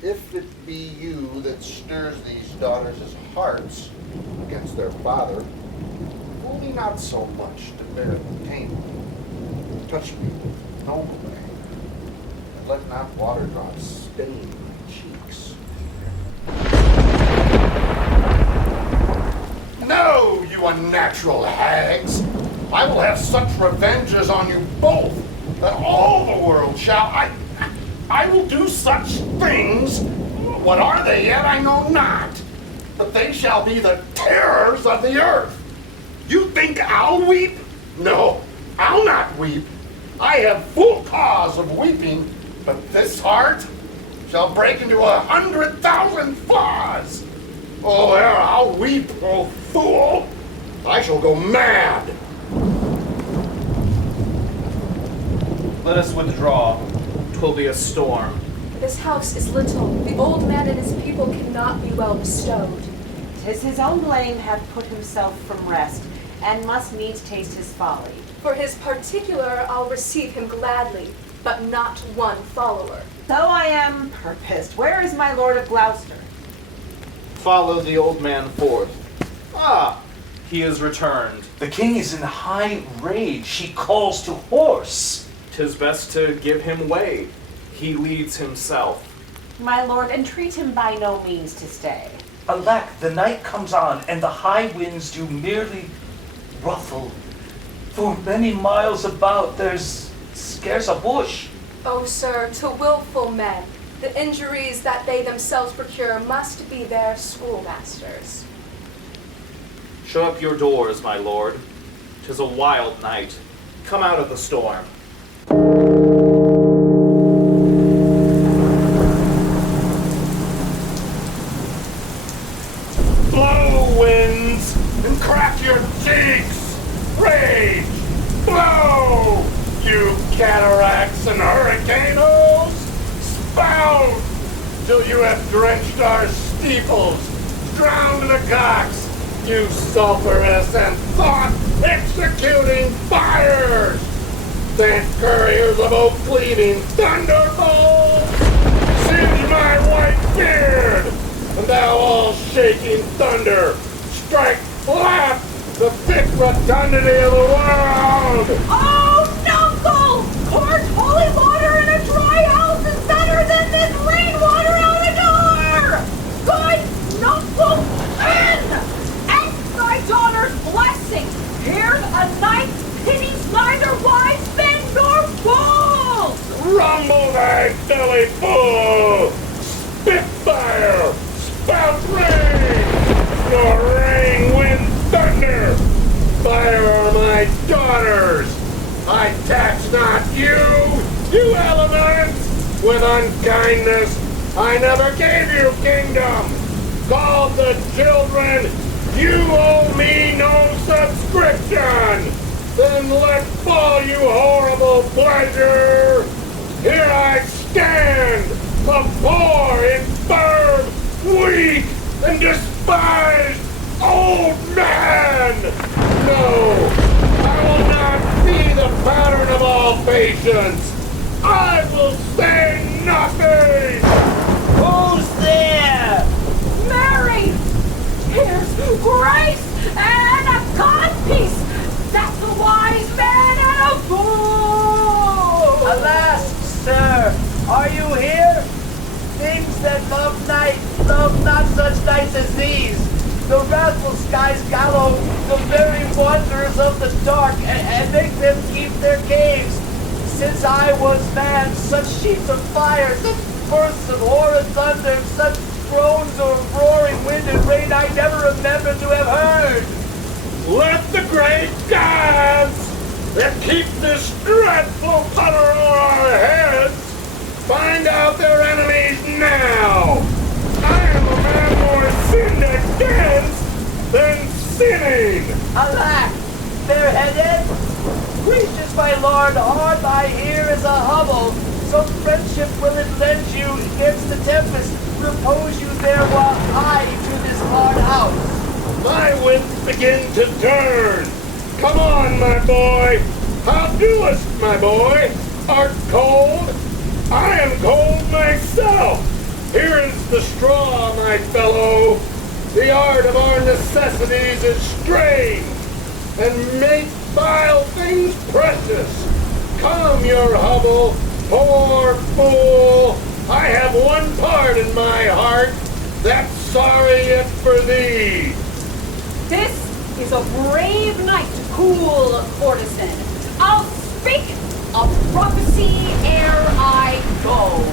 If it be you that stirs these daughters' hearts against their father, fool me not so much to bear the pain. Touch me with noble anger, and let not water drops stain my cheeks. No, you unnatural hags! I will have such revenges on you both that all the world shall. I will do such things. What are they yet? I know not. But they shall be the terrors of the earth. You think I'll weep? No, I'll not weep. I have full cause of weeping, but this heart shall break into 100,000 flaws. Oh, there, I'll weep, oh fool. I shall go mad. Let us withdraw. 'Twill be a storm. This house is little. The old man and his people cannot be well bestowed. 'Tis his own blame hath put himself from rest, and must needs taste his folly. For his particular I'll receive him gladly, but not 1 follower. So I am purposed. Where is my lord of Gloucester? Follow the old man forth. Ah, he is returned. The king is in high rage. He calls to horse. 'Tis best to give him way. He leads himself. My lord, entreat him by no means to stay. Alack, the night comes on, and the high winds do merely ruffle. For many miles about there's scarce a bush. Oh, sir, to willful men, the injuries that they themselves procure must be their schoolmasters. Shut up your doors, my lord. 'Tis a wild night. Come out of the storm. Blow, winds, and crack your cheeks! Rage! Blow! You cataracts and hurricanes! Spout! Till you have drenched our steeples, drowned the cocks, you sulphurous and thought-executing fires! Sent couriers of oak-cleaving thunderbolts! Singe my white beard! And thou all-shaking thunder, strike flat the thick rotundity of the world! Oh, Nuncle! Poured holy water in a dry house is better than this rainwater out the door! Good Nuncle, and thy daughter's blessing! Here's a night pities neither wise men nor fools! Rumble thy silly fool! Spitfire! Spout rain! Nor rain, wind, thunder! Fire are my daughters! I tax not you, you elements! With unkindness, I never gave you kingdom! Called the children, you owe me no subscription! Then let fall, you horrible pleasure! Here I stand, a poor, infirm, weak, and despised old man! No, I will not be the pattern of all patience! I will say nothing! Who's there? Mary! Here's grace and a codpiece! That's a wise man and a fool! Alas, sir, are you here? Things that love night love not such nights as these. the wrathful skies gallow the very wanderers of the dark, and make them keep their caves. Since I was man, such sheets of fire, such bursts of horrid thunder, such groans of roaring wind and rain I never remember to have heard. Let the great gods that keep this dreadful puddle on our heads find out their enemies now. I am a man more sinned against than sinning. Alack, bareheaded! Gracious my lord, hard by here is a hovel. Some friendship will it lend you against the tempest. Repose you there while I to this hard house. My wits begin to turn. Come on, my boy. How doest, my boy? Art cold? I am cold myself. Here is the straw, my fellow. The art of our necessities is strange, and makes vile things precious. Come, your hovel, poor fool. I have one part in my heart that's sorry it for thee. This is a brave knight to cool a courtesan. I'll speak a prophecy ere I go.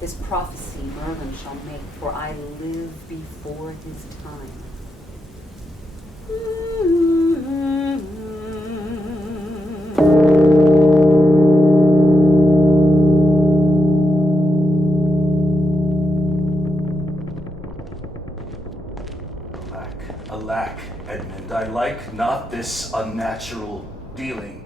This prophecy Merlin shall make, for I live before his time. Alack, Edmund, I like not this unnatural dealing.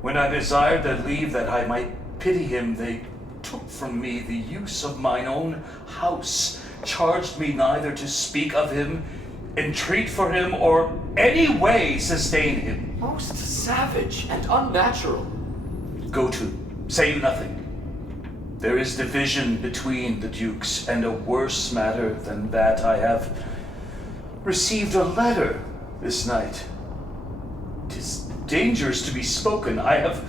When I desired their leave that I might pity him, they took from me the use of mine own house, charged me neither to speak of him, entreat for him, or any way sustain him. Most savage and unnatural. Go to, say nothing. There is division between the dukes, and a worse matter than that I have received a letter this night. 'Tis dangerous to be spoken. I have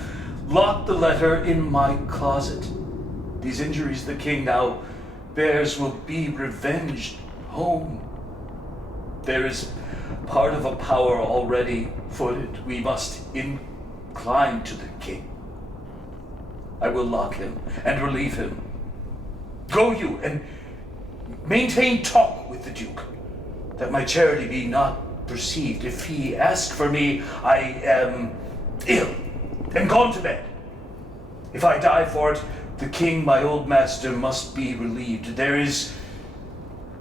locked the letter in my closet. These injuries the king now bears will be revenged home. There is part of a power already footed. We must incline to the king. I will lock him and relieve him. Go you and maintain talk with the duke, that my charity be not perceived. If he ask for me, I am ill and gone to bed. If I die for it, the king, my old master, must be relieved. There is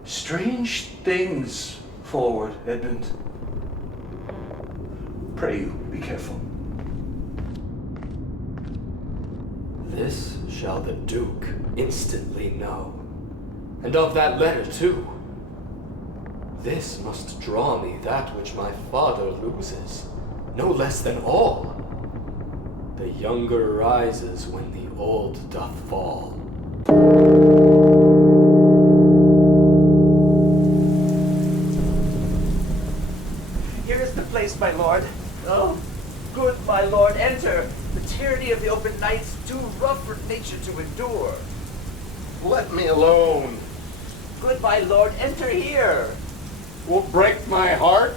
strange things forward, Edmund. Pray you, be careful. This shall the Duke instantly know, and of that letter too. This must draw me that which my father loses, no less than all. The younger rises when the old doth fall. Here is the place, my lord. Oh, Good, my lord, enter. The tyranny of the open night's too rough for nature to endure. Let me alone. Good, my lord, enter here. Will break my heart.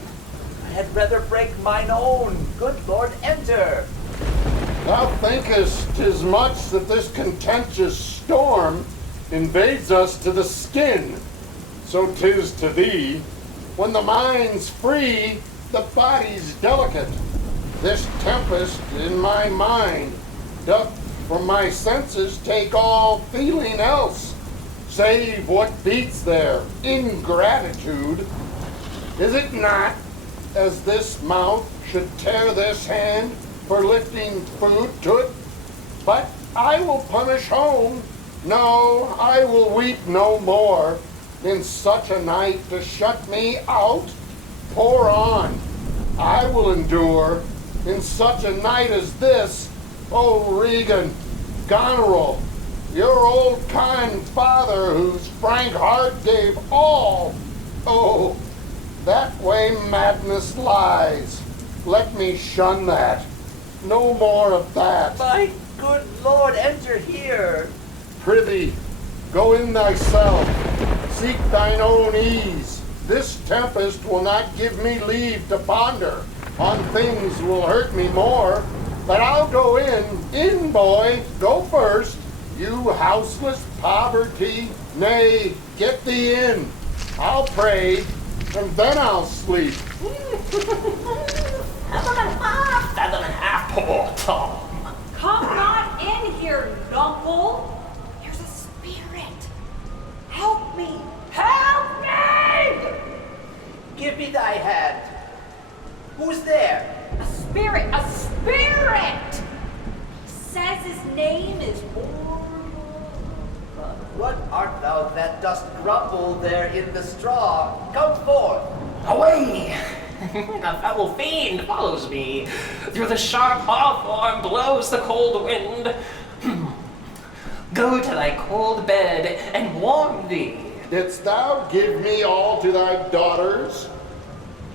I had rather break mine own. Good lord, enter. Thou thinkest 'tis much that this contentious storm invades us to the skin. So 'tis to thee. When the mind's free, the body's delicate. This tempest in my mind doth from my senses take all feeling else, save what beats there, ingratitude. Is it not, as this mouth should tear this hand for lifting food to't? But I will punish home. No, I will weep no more. In such a night to shut me out? Pour on. I will endure. In such a night as this, oh Regan, Goneril, your old kind father whose frank heart gave all. Oh, that way madness lies. Let me shun that. No more of that. My good lord, enter here. Prithee, go in thyself. Seek thine own ease. This tempest will not give me leave to ponder on things will hurt me more. But I'll go in, boy, go first. You houseless poverty, nay, get thee in. I'll pray, and then I'll sleep. Fathom and half, poor Tom. Come not in here, knuckle. There's a spirit. Help me. Help me! Give me thy hand. Who's there? A spirit. A spirit! He says his name is What art thou that dost grumble there in the straw? Come forth. Away! A foul fiend follows me. Through the sharp hawthorn blows the cold wind. Go to thy cold bed and warm thee. Didst thou give me all to thy daughters?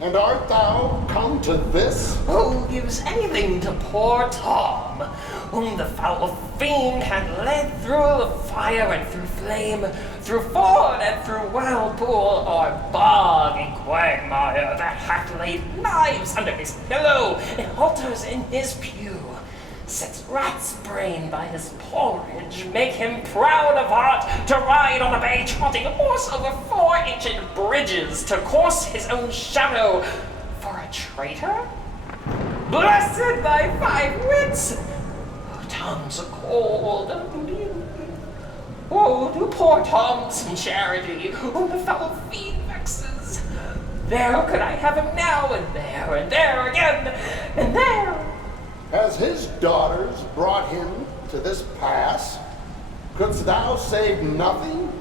And art thou come to this? Who gives anything to poor Tom, whom the foul fiend hath led through the fire and through flame, through ford and through whirlpool or bog and quagmire, that hath laid knives under his pillow and halters in his pew, sets rat's brain by his porridge, make him proud of heart to ride on a bay trotting horse over 4 ancient bridges, to course his own shadow for a traitor? Blessed thy 5 wits! Oh, Tom's a cold. Oh, do poor Tom some charity, whom the foul fiend vexes. There could I have him now, and there again, and there. Has his daughters brought him to this pass? Couldst thou save nothing?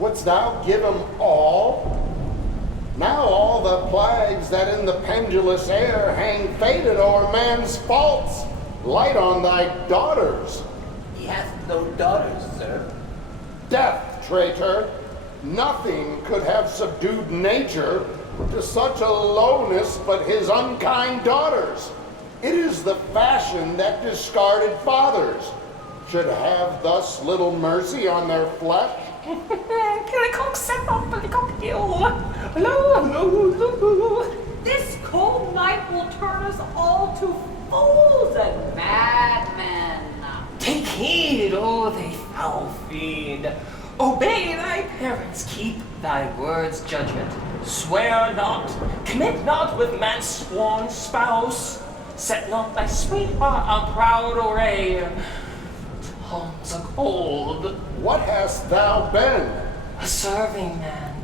Wouldst thou give him all? Now all the plagues that in the pendulous air hang faded o'er man's faults, light on thy daughters. He hath no daughters, sir. Death, traitor! Nothing could have subdued nature to such a lowness but his unkind daughters. It is the fashion that discarded fathers should have thus little mercy on their flesh. This cold night will turn us all to fools and madmen. Take heed, O thou foul fiend. Obey thy parents, keep thy word's judgment. Swear not, commit not with man's sworn spouse. Set not thy sweetheart on proud array. Tom's a cold. What hast thou been? A serving man,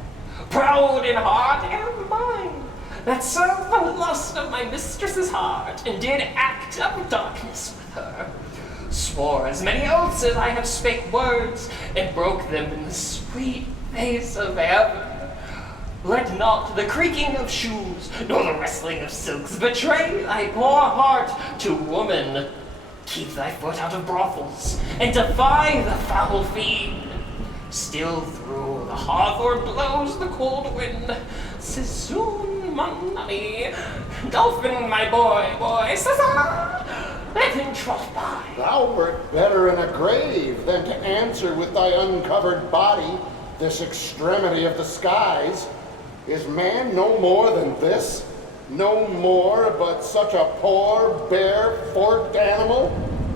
proud in heart and mind, that served the lust of my mistress's heart, and did act of darkness with her. Swore as many oaths as I have spake words, and broke them in the sweet face of heaven. Let not the creaking of shoes, nor the rustling of silks betray thy poor heart to woman. Keep thy foot out of brothels, and defy the foul fiend. Still through the hawthorn blows the cold wind, 'tis soon money. Dolphin, my boy, let him trot by. Thou wert better in a grave than to answer with thy uncovered body this extremity of the skies. Is man no more than this? No more but such a poor, bare, forked animal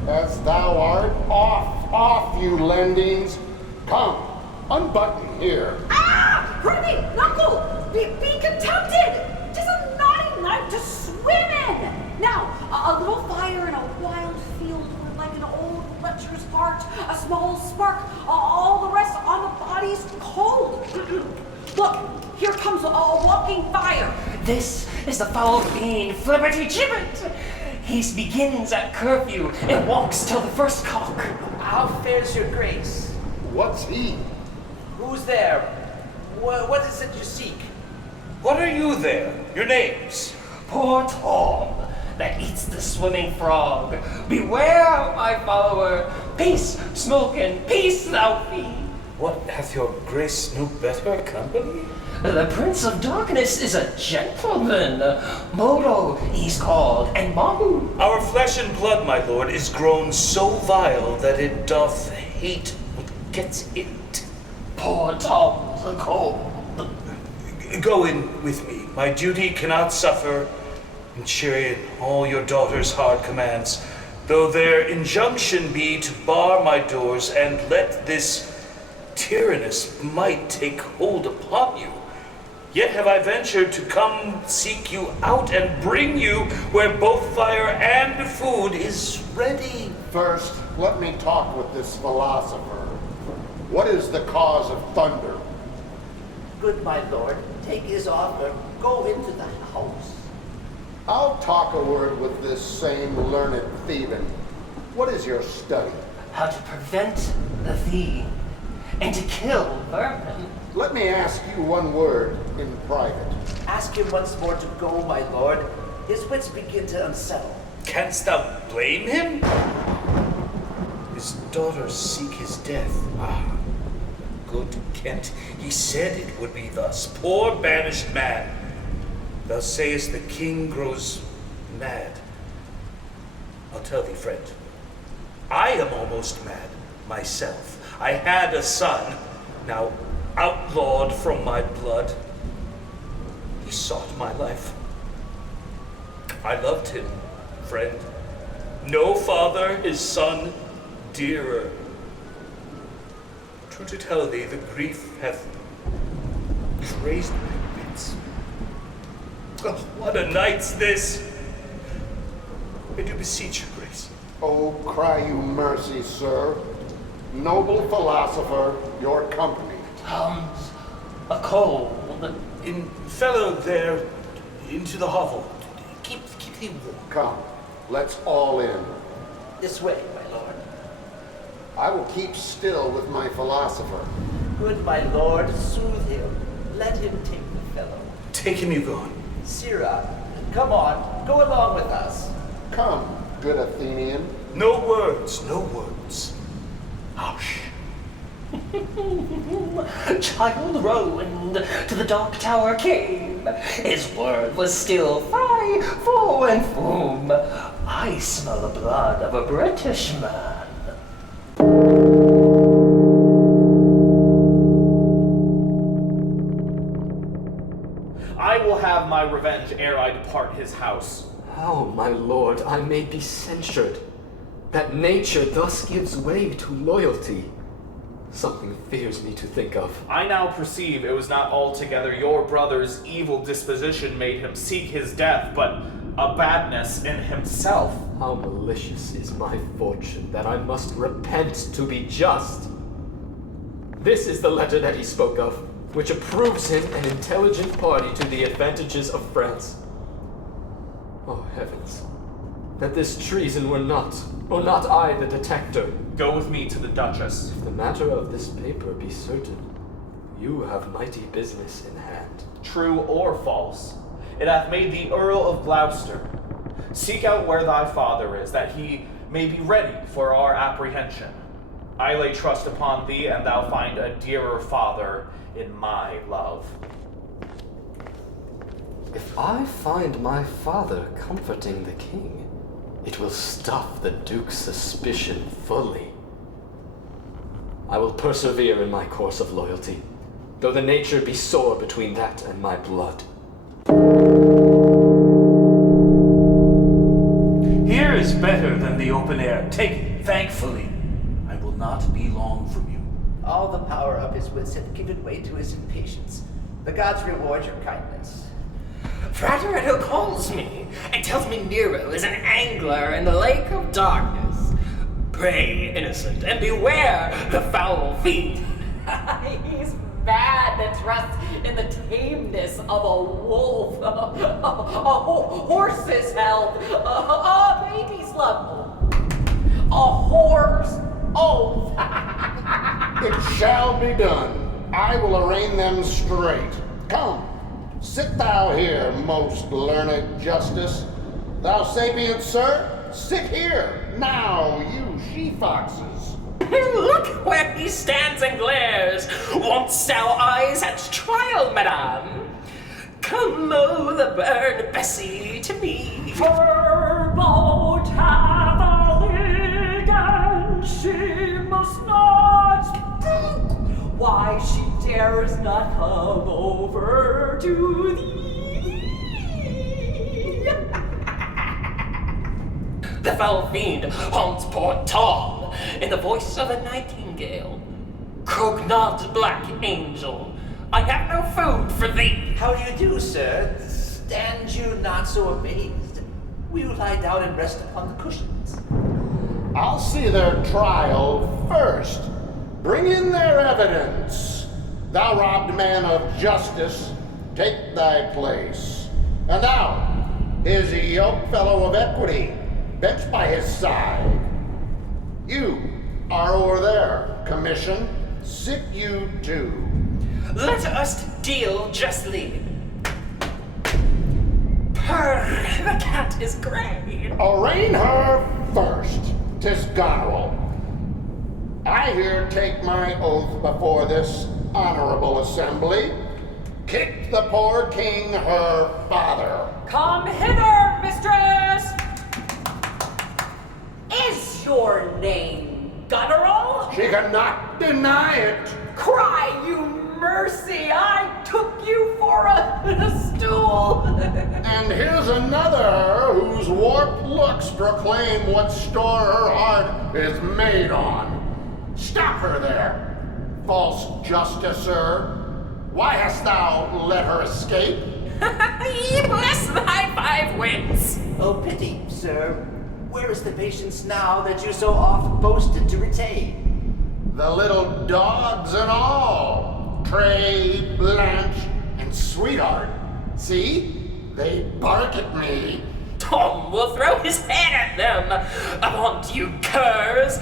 as thou art? Off, you lendings. Come, unbutton here. Ah! Ruby, Knuckle! Be contented! 'Tis a naughty night to swim in! Now, a little fire in a wild field were like an old lecher's heart, a small spark, all the rest on the body's cold. Look, here comes a walking fire. This is the foul fiend, Flibberty Gibbet. He begins at curfew and walks till the first cock. How fares your grace? What's he? Who's there? What is it you seek? What are you there? Your names? Poor Tom, that eats the swimming frog. Beware, my follower. Peace, smoke, peace, thou fiend. What, hath your grace no better company? The Prince of Darkness is a gentleman. Modo he's called, and Mahu. Our flesh and blood, my lord, is grown so vile that it doth hate what gets it. Poor Tom's a cold. Go in with me. My duty cannot suffer in cheering all your daughter's hard commands, though their injunction be to bar my doors and let this tyrannous might take hold upon you. Yet have I ventured to come seek you out and bring you where both fire and food is ready. First, let me talk with this philosopher. What is the cause of thunder? Good my lord, take his offer, go into the house. I'll talk a word with this same learned thieving. What is your study? How to prevent the thief and to kill vermin. Let me ask you one word in private. Ask him once more to go, my lord. His wits begin to unsettle. Canst thou blame him? His daughters seek his death. Ah, good Kent, he said it would be thus. Poor banished man. Thou sayest the king grows mad. I'll tell thee, friend, I am almost mad myself. I had a son, now outlawed from my blood. He sought my life. I loved him, friend. No father his son dearer. True to tell thee, the grief hath raised my wits. Oh, what a night's this! I do beseech your grace. Oh, cry you mercy, sir. Noble philosopher, your company. Tom's a cold. In fellow there, into the hovel. Keep thee warm. Come, let's all in. This way, my lord. I will keep still with my philosopher. Good my lord, soothe him. Let him take the fellow. Take him, you gone. Sirrah, come on, go along with us. Come, good Athenian. No words, no words. Hush. Child Roland to the dark tower came. His word was still fie, foe and foom. I smell the blood of a British man. I will have my revenge ere I depart his house. How, my lord, I may be censured, that nature thus gives way to loyalty. Something fears me to think of. I now perceive it was not altogether your brother's evil disposition made him seek his death, but a badness in himself. How malicious is my fortune that I must repent to be just. This is the letter that he spoke of, which approves him an intelligent party to the advantages of France. Oh heavens, that this treason were not I the detector. Go with me to the Duchess. If the matter of this paper be certain, you have mighty business in hand. True or false, it hath made thee Earl of Gloucester. Seek out where thy father is, that he may be ready for our apprehension. I lay trust upon thee, and thou find a dearer father in my love. If I find my father comforting the king, it will stuff the duke's suspicion fully. I will persevere in my course of loyalty, though the nature be sore between that and my blood. Here is better than the open air. Take it, thankfully. I will not be long from you. All the power of his wits had given way to his impatience. The gods reward your kindness. Frateretto calls me and tells me Nero is an angler in the lake of darkness. Pray, innocent, and beware the foul fiend. He's mad that trusts in the tameness of a wolf, a horse's health, a baby's love, a whore's oath. It shall be done. I will arraign them straight. Come, sit thou here, most learned justice. Thou sapient sir, sit here, now, you she-foxes. Look where he stands and glares. Want'st thou eyes at trial, madame? Come, oh, the burn Bessie to me. Turbo Tavalig, and she must not speak. Why she dares not come over to thee. The foul fiend haunts poor Tom in the voice of a nightingale. Croak not, black angel. I have no food for thee. How do you do, sir? Stand you not so amazed. Will you lie down and rest upon the cushions? I'll see their trial first. Bring in their evidence. Thou robbed man of justice, take thy place. And thou, his yoke fellow of equity, bench by his side. You are over there, commission. Sit you too. Let us deal justly. Purr, the cat is gray. Arraign her first, 'tis Goneril. I here take my oath before this honorable assembly. Kick the poor king her father. Come hither, mistress! Is your name Goneril? She cannot deny it. Cry you mercy! I took you for a stool! And here's another whose warped looks proclaim what store her heart is made on. Stop her there, false justicer. Why hast thou let her escape? Ye bless thy 5 wits. Oh, pity, sir. Where is the patience now that you so oft boasted to retain? The little dogs and all, Tray, Blanche, and Sweetheart. See? They bark at me. Tom will throw his head at them. Avaunt, you curs!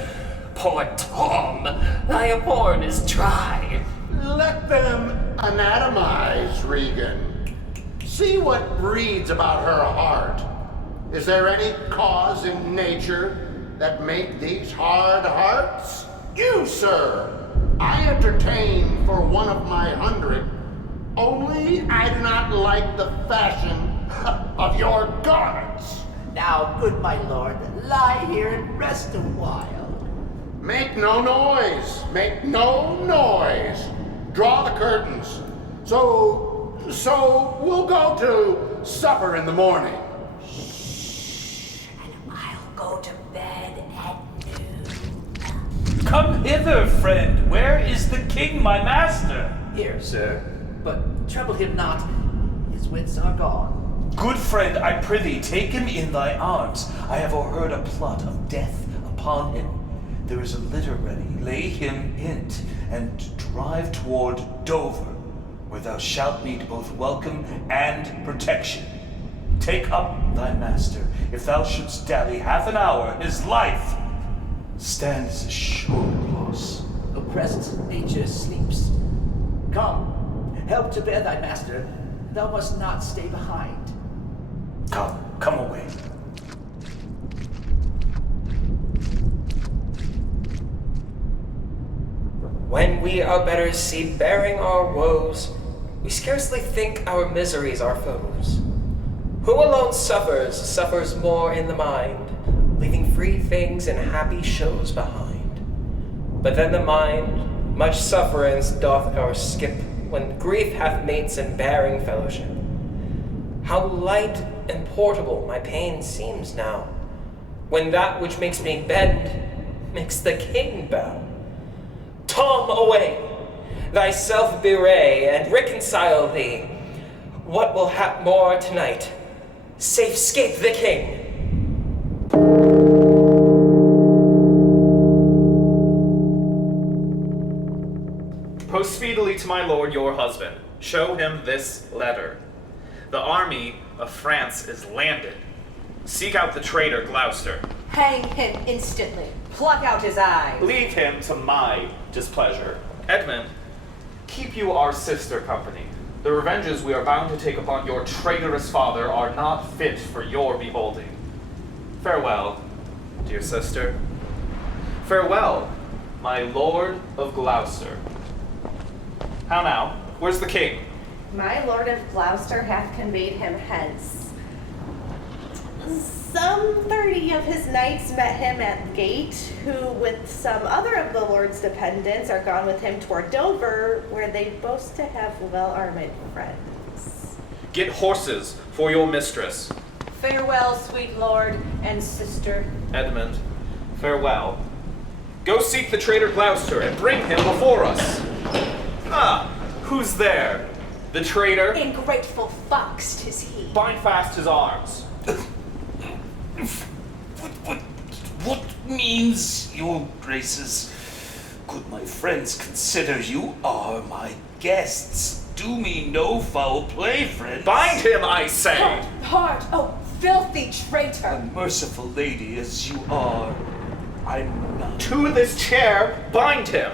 Poor Tom, thy horn is dry. Let them anatomize, Regan. See what breeds about her heart. Is there any cause in nature that make these hard hearts? You, sir, I entertain for one of my 100. Only I do not like the fashion of your garments. Now, good my lord, lie here and rest a while. Make no noise. Make no noise. Draw the curtains. So we'll go to supper in the morning. Go to bed at noon. Come hither, friend. Where is the king, my master? Here, sir. But trouble him not. His wits are gone. Good friend, I prithee, take him in thy arms. I have o'erheard a plot of death upon him. There is a litter ready. Lay him in't, and drive toward Dover, where thou shalt meet both welcome and protection. Take up thy master. If thou shouldst dally half an hour, his life stands a sure loss. Oppressed nature sleeps. Come, help to bear thy master. Thou must not stay behind. Come away. When we our betters see bearing our woes, we scarcely think our miseries our foes. Who alone suffers more in the mind, leaving free things and happy shows behind. But then the mind much sufferance doth o'erskip, when grief hath mates in bearing fellowship. How light and portable my pain seems now, when that which makes me bend makes the king bow. Tom, away! Thyself bewray, and reconcile thee. What will hap more tonight? Safe scape the king! Post speedily to my lord your husband. Show him this letter. The army of France is landed. Seek out the traitor Gloucester. Hang him instantly. Pluck out his eyes. Leave him to my displeasure. Edmund, keep you our sister company. The revenges we are bound to take upon your traitorous father are not fit for your beholding. Farewell, dear sister. Farewell, my lord of Gloucester. How now? Where's the king? My lord of Gloucester hath conveyed him hence. Some 30 of his knights met him at the gate, who with some other of the lord's dependents are gone with him toward Dover, where they boast to have well-armed friends. Get horses for your mistress. Farewell, sweet lord and sister. Edmund, farewell. Go seek the traitor Gloucester and bring him before us. Ah, who's there? The traitor? Ingrateful fox, 'tis he. Bind fast his arms. What means, your graces? Could my friends consider you are my guests? Do me no foul play, friends. Bind him, I say! Hard, oh, filthy traitor! Unmerciful lady as you are, I'm not. To this chair, bind him!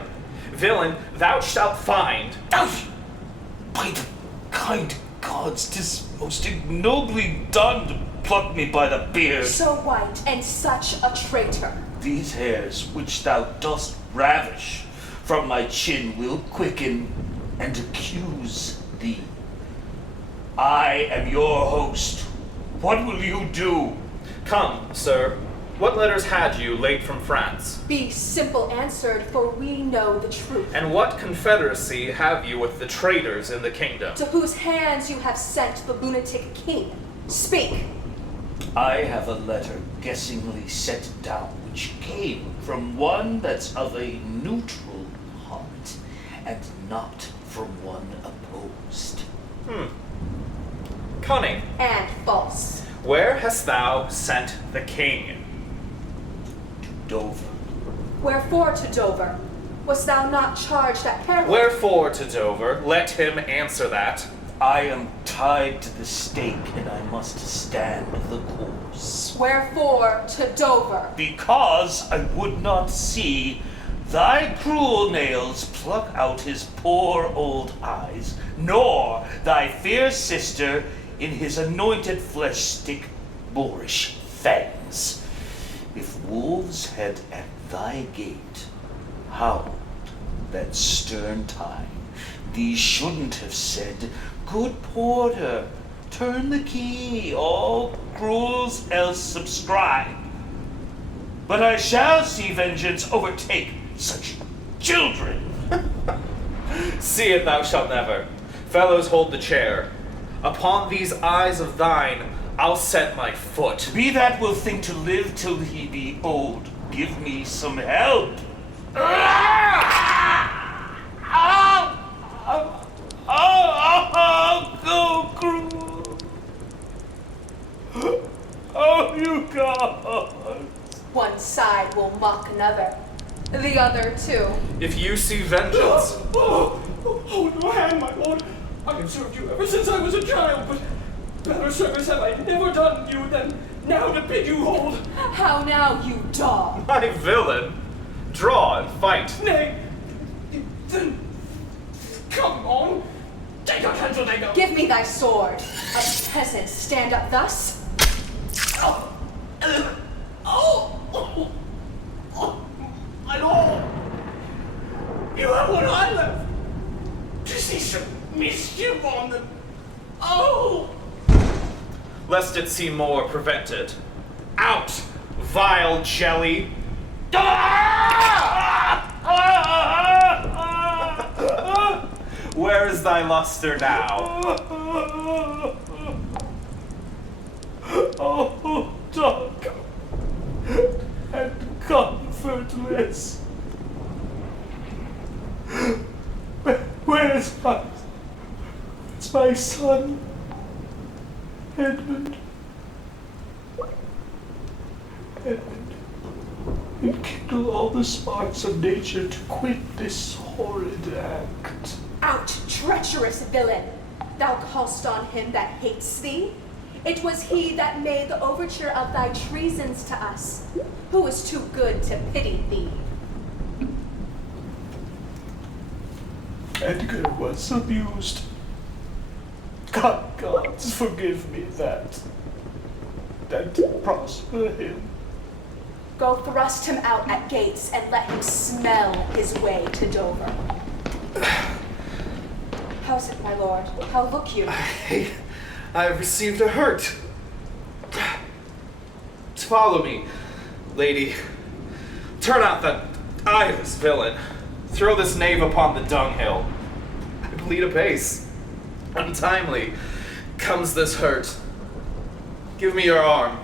Villain, thou shalt find. By the kind gods, 'tis most ignobly done to pluck me by the beard. So white and such a traitor. These hairs which thou dost ravish from my chin will quicken and accuse thee. I am your host. What will you do? Come, sir. What letters had you late from France? Be simple answered, for we know the truth. And what confederacy have you with the traitors in the kingdom? To whose hands you have sent the lunatic king? Speak. I have a letter guessingly set down, which came from one that's of a neutral heart, and not from one opposed. Cunning. And false. Where hast thou sent the king? Dover. Wherefore to Dover? Wast thou not charged at peril? Wherefore to Dover? Let him answer that. I am tied to the stake, and I must stand the course. Wherefore to Dover? Because I would not see thy cruel nails pluck out his poor old eyes, nor thy fair sister in his anointed flesh stick boorish fangs. If wolves had at thy gate howled that stern time, these shouldn't have said, "Good porter, turn the key, all cruels else subscribe." But I shall see vengeance overtake such children. See it thou shalt never. Fellows, hold the chair. Upon these eyes of thine, I'll set my foot. Be that will think to live till he be old. Give me some help. Go cruel. Oh, you gods. One side will mock another, the other too. If you see vengeance. Hold your hand, my lord. I have served you ever since I was a child, but better service have I never done you than now to bid you hold. How now, you dog? My villain. Draw and fight. Nay, then come on. Take a cancel, take a... Give me thy sword. A peasant stand up thus? My lord, you have one eye left. To see some mischief on them. Oh! lest it seem more prevented. Out, vile jelly! Where is thy luster now? Oh, dark and comfortless. Where's my son, Edmund? Edmund, enkindle all the sparks of nature to quit this horrid act. Out, treacherous villain! Thou call'st on him that hates thee? It was he that made the overture of thy treasons to us, who was too good to pity thee. Edgar was abused. Gods, forgive me that. And prosper him. Go thrust him out at gates and let him smell his way to Dover. How's it, my lord? How look you? I have received a hurt. Follow me, lady. Turn out that eyeless villain. Throw this knave upon the dunghill. I bleed apace. Untimely comes this hurt. Give me your arm.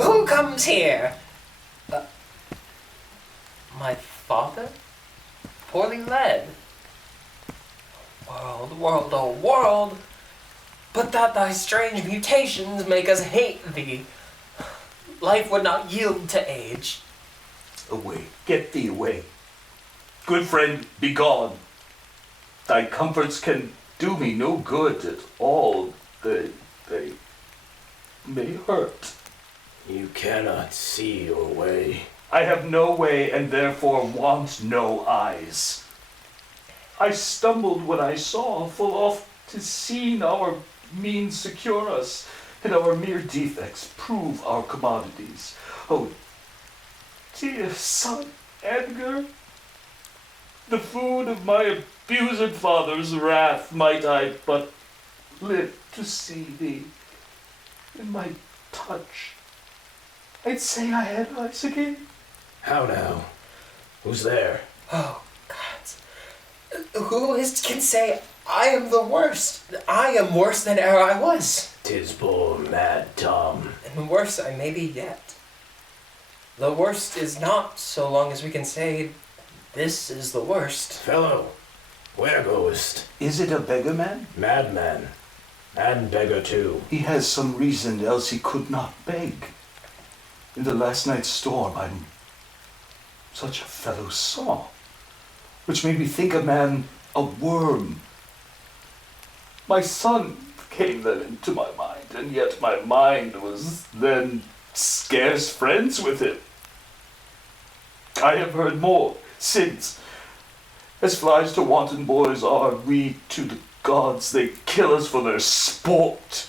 Who comes here? My father? Poorly led. World, oh world! But that thy strange mutations make us hate thee. Life would not yield to age. Away, get thee away. Good friend, be gone. Thy comforts can do me no good at all. They may hurt. You cannot see your way. I have no way and therefore want no eyes. I stumbled when I saw, full oft to seen our means secure us, and our mere defects prove our commodities. Oh, dear son Edgar, the food of my abused father's wrath, might I but live to see thee in my touch, I'd say I had eyes again. How now? Who's there? Oh, God. Who can say I am the worst? I am worse than e'er I was. 'Tis poor mad Tom. And worse I may be yet. The worst is not so long as we can say, this is the worst. Fellow, where goest? Is it a beggar man? Madman. And beggar too. He has some reason, else he could not beg. In the last night's storm, such a fellow saw, which made me think a man a worm. My son came then into my mind, and yet my mind was then scarce friends with him. I have heard more since. As flies to wanton boys are we to the gods, they kill us for their sport.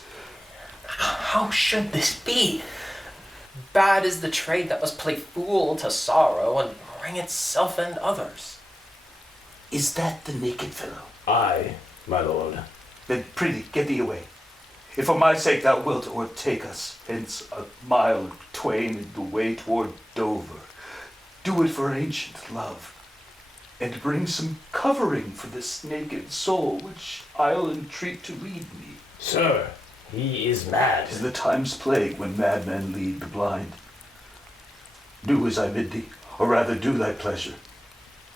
How should this be? Bad is the trade that must play fool to sorrow and wring itself and others. Is that the naked fellow? Aye, my lord. Then prithee, get thee away. If for my sake thou wilt o'ertake us, hence a mile twain in the way toward Dover, do it for ancient love, and bring some covering for this naked soul, which I'll entreat to lead me. Sir, he is mad. 'Tis the time's plague when madmen lead the blind. Do as I bid thee, or rather do thy pleasure.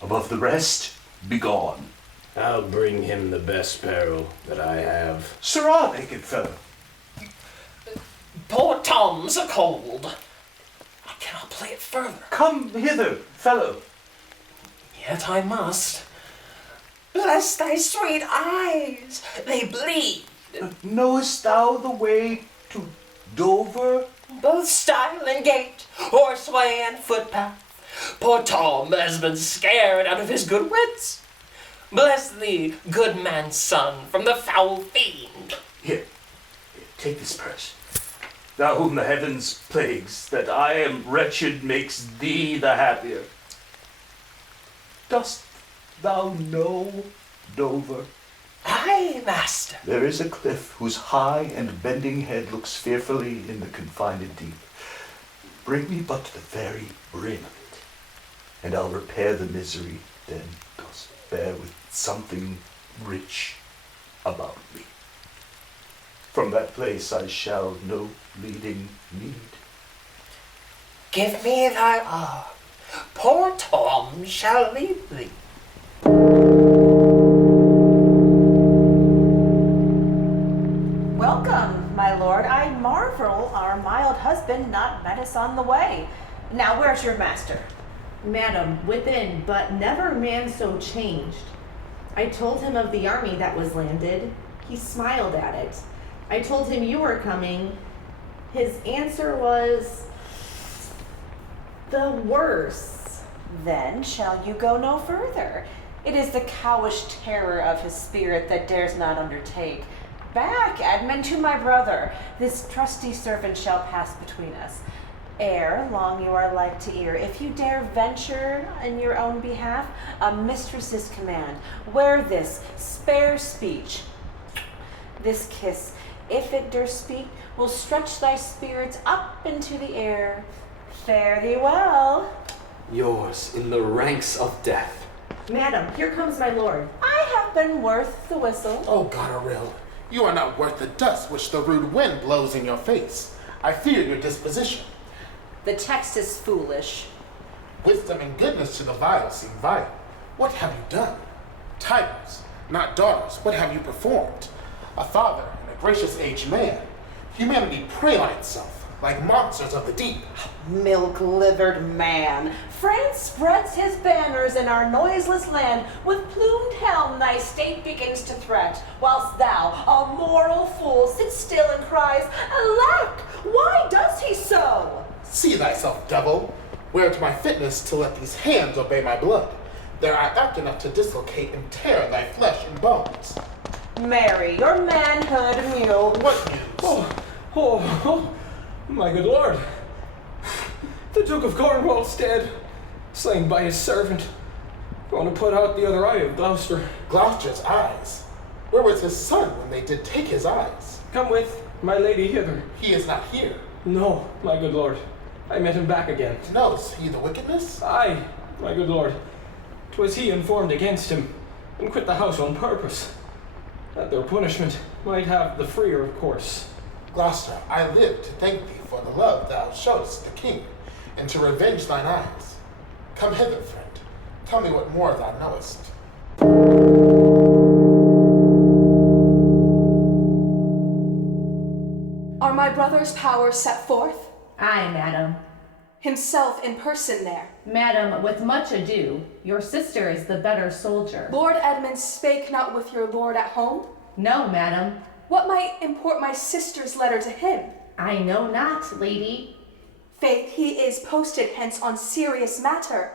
Above the rest, be gone. I'll bring him the best peril that I have. Sirrah, naked fellow. Poor Tom's a cold. I cannot play it further. Come hither, fellow. Yet I must. Bless thy sweet eyes, they bleed. Knowest thou the way to Dover? Both stile and gate, horseway and footpath. Poor Tom has been scared out of his good wits. Bless thee, good man's son, from the foul fiend. Here, take this purse. Thou whom the heavens plagues, that I am wretched makes thee the happier. Dost thou know Dover? Aye, master. There is a cliff whose high and bending head looks fearfully in the confined deep. Bring me but to the very brim of it, and I'll repair the misery then dost bear with something rich about me. From that place I shall no leading need. Give me thy arm. Poor Tom shall lead thee. Welcome, my lord. I marvel our mild husband not met us on the way. Now, where's your master? Madam, within, but never man so changed. I told him of the army that was landed. He smiled at it. I told him you were coming. His answer was the worse. Then shall you go no further. It is the cowish terror of his spirit that dares not undertake. Back, Edmund, to my brother. This trusty servant shall pass between us. Ere long you are like to ear. If you dare venture in your own behalf, a mistress's command. Wear this, spare speech. This kiss, if it dare speak, will stretch thy spirits up into the air. Fare thee well. Yours in the ranks of death. Madam, here comes my lord. I have been worth the whistle. Oh, Goneril, you are not worth the dust which the rude wind blows in your face. I fear your disposition. The text is foolish. Wisdom and goodness to the vile seem vile. What have you done? Titles, not daughters, what have you performed? A father and a gracious aged man. Humanity prey on itself, like monsters of the deep. Milk-livered man. France spreads his banners in our noiseless land. With plumed helm thy state begins to threat, whilst thou, a moral fool, sits still and cries, Alack, why does he so? See thyself, devil. Where to my fitness to let these hands obey my blood? There I apt enough to dislocate and tear thy flesh and bones. Marry, your manhood mule. What news? Oh, my good lord. The Duke of Cornwall's dead, slain by his servant. Going to put out the other eye of Gloucester. Gloucester's eyes? Where was his son when they did take his eyes? Come with my lady hither. He is not here. No, my good lord. I met him back again. Knows he the wickedness? Aye, my good lord. 'Twas he informed against him, and quit the house on purpose, that their punishment might have the freer course. Gloucester, I live to thank thee for the love thou showest the king, and to revenge thine eyes. Come hither, friend. Tell me what more thou knowest. Are my brother's powers set forth? Aye, madam. Himself in person there. Madam, with much ado, your sister is the better soldier. Lord Edmund spake not with your lord at home? No, madam. What might import my sister's letter to him? I know not, lady. Faith, he is posted hence on serious matter.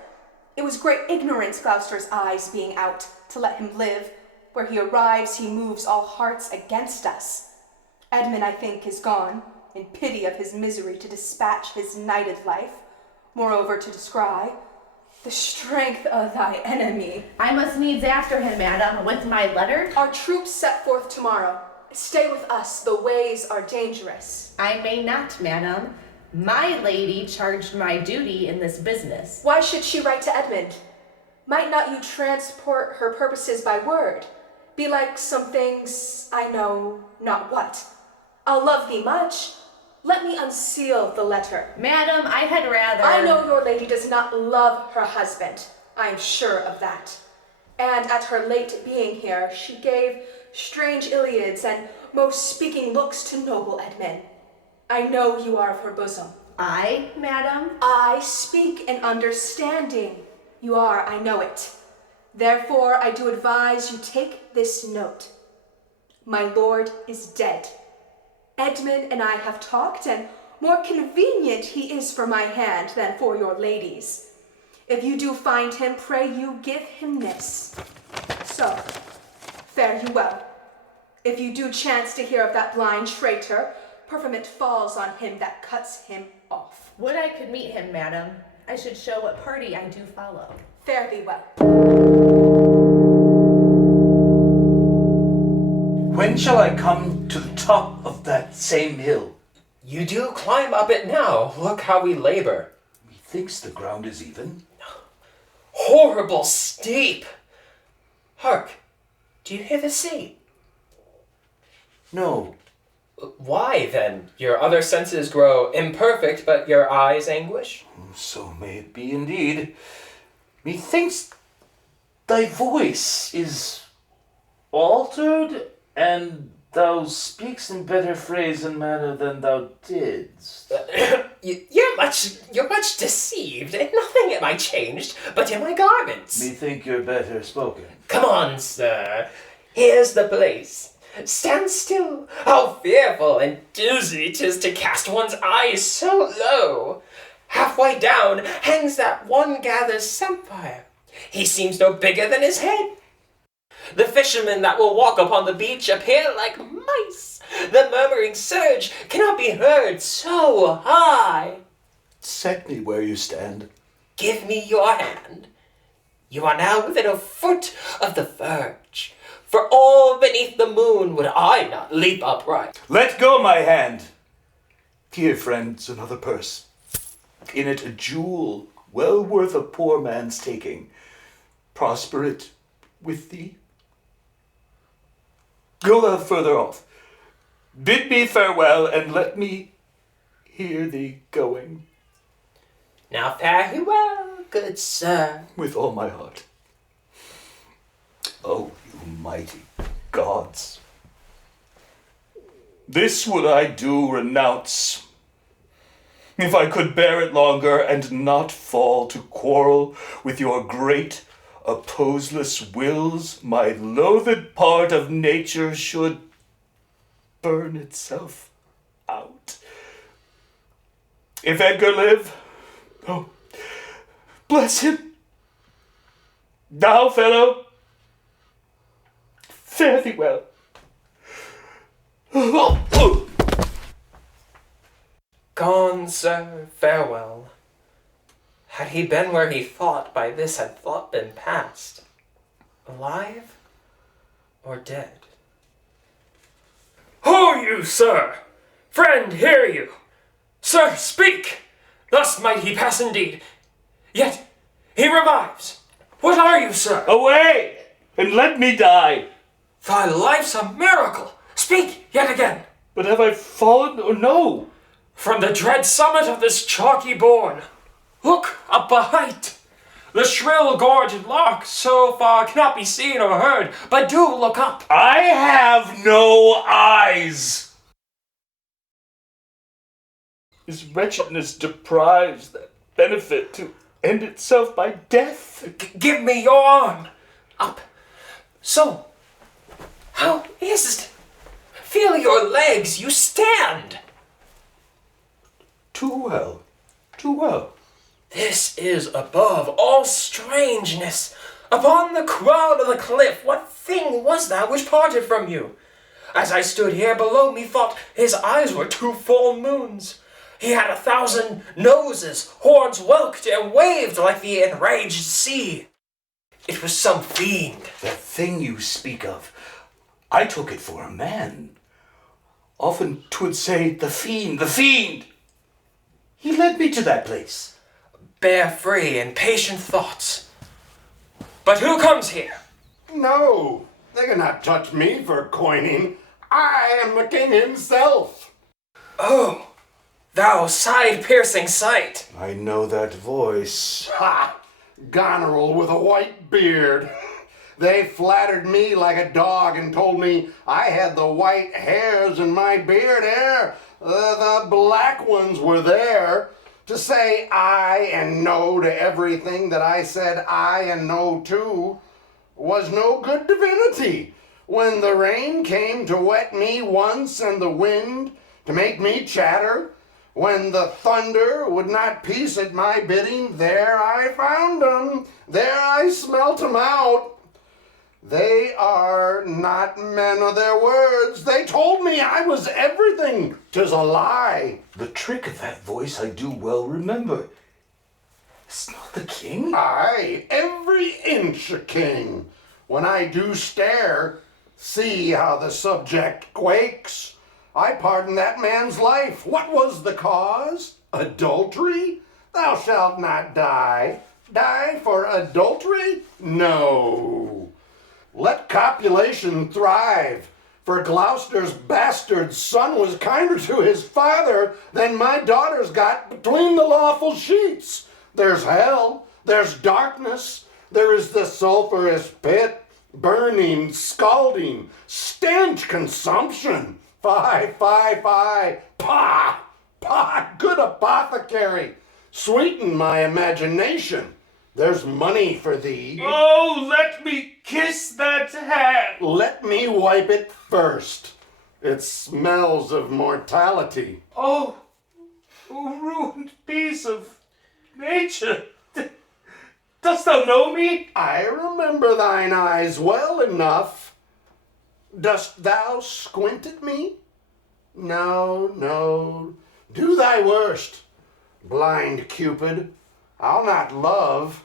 It was great ignorance Gloucester's eyes being out to let him live. Where he arrives, he moves all hearts against us. Edmund, I think, is gone, in pity of his misery, to dispatch his nighted life, moreover to descry the strength of thy enemy. I must needs after him, madam, with my letter. Our troops set forth tomorrow. Stay with us, the ways are dangerous. I may not, madam. My lady charged my duty in this business. Why should she write to Edmund? Might not you transport her purposes by word? Be like some things, I know not what. I'll love thee much. Let me unseal the letter. Madam, I had rather... I know your lady does not love her husband. I am sure of that. And at her late being here, she gave strange Iliads and most speaking looks to noble Edmund. I know you are of her bosom. I, madam? I speak in understanding. You are, I know it. Therefore, I do advise you take this note. My lord is dead. Edmund and I have talked, and more convenient he is for my hand than for your lady's. If you do find him, pray you give him this. So, fare you well. If you do chance to hear of that blind traitor, preferment falls on him that cuts him off. Would I could meet him, madam. I should show what party I do follow. Fare thee well. When shall I come to the top of that same hill? You do climb up it now. Look how we labor. Methinks the ground is even. Horrible steep! Hark, do you hear the sea? No. Why, then? Your other senses grow imperfect, but your eyes anguish? So may it be indeed. Methinks thy voice is altered, and thou speaks in better phrase and manner than thou didst. You're much deceived, and nothing am I changed but in my garments. Methink you're better spoken. Come on, sir. Here's the place. Stand still. How fearful and dizzy 'tis to cast one's eyes so low. Halfway down hangs that one gathers sapphire. He seems no bigger than his head. The fishermen that will walk upon the beach appear like mice. The murmuring surge cannot be heard so high. Set me where you stand. Give me your hand. You are now within a foot of the verge. For all beneath the moon would I not leap upright. Let go my hand. Here, friends, another purse. In it a jewel well worth a poor man's taking. Prosper it with thee. Go thou further off. Bid me farewell, and let me hear thee going. Now fare you well, good sir. With all my heart. Oh, you mighty gods. This would I do renounce, if I could bear it longer, and not fall to quarrel with your great opposeless wills. My loathed part of nature should burn itself out. If Edgar live, oh, bless him. Now, fellow, fare thee well. Gone, sir, farewell. Had he been where he thought, by this had thought been past. Alive or dead? Ho you, sir! Friend, hear you! Sir, speak! Thus might he pass indeed. Yet he revives. What are you, sir? Away, and let me die. Thy life's a miracle. Speak yet again. But have I fallen or no? From the dread summit of this chalky bourne, look up a height. The shrill gorged lark so far cannot be seen or heard, but do look up. I have no eyes. His wretchedness deprives that benefit to end itself by death. Give me your arm. Up. So. How is it? Feel your legs. You stand. Too well. Too well. This is above all strangeness. Upon the crown of the cliff, what thing was that which parted from you? As I stood here below, methought his eyes were 2 full moons. He had 1,000 noses, horns whelked and waved like the enraged sea. It was some fiend. The thing you speak of, I took it for a man. Often 'twould say, the fiend, the fiend. He led me to that place. Bear free and patient thoughts. But who comes here? No, they cannot touch me for coining. I am the king himself. Oh, thou side-piercing sight. I know that voice. Ha! Goneril with a white beard. They flattered me like a dog and told me I had the white hairs in my beard ere the black ones were there. To say aye and no to everything that I said aye and no to was no good divinity. When the rain came to wet me once and the wind to make me chatter, when the thunder would not peace at my bidding, there I found 'em, there I smelt 'em out. They are not men of their words. They told me I was everything. 'Tis a lie. The trick of that voice I do well remember. It's not the king? Aye, every inch a king. When I do stare, See how the subject quakes. I pardon that man's life. What was the cause? Adultery? Thou shalt not die. Die for adultery? No. Let copulation thrive, for Gloucester's bastard son was kinder to his father than my daughters got between the lawful sheets. There's hell, there's darkness, there is the sulphurous pit, burning, scalding, stench, consumption. Fie, fie, fie, pah, pah, good apothecary, sweeten my imagination. There's money for thee. Oh, let me kiss that hand. Let me wipe it first. It smells of mortality. Oh, ruined piece of nature. Dost thou know me? I remember thine eyes well enough. Dost thou squint at me? No, no. Do thy worst, blind Cupid. I'll not love.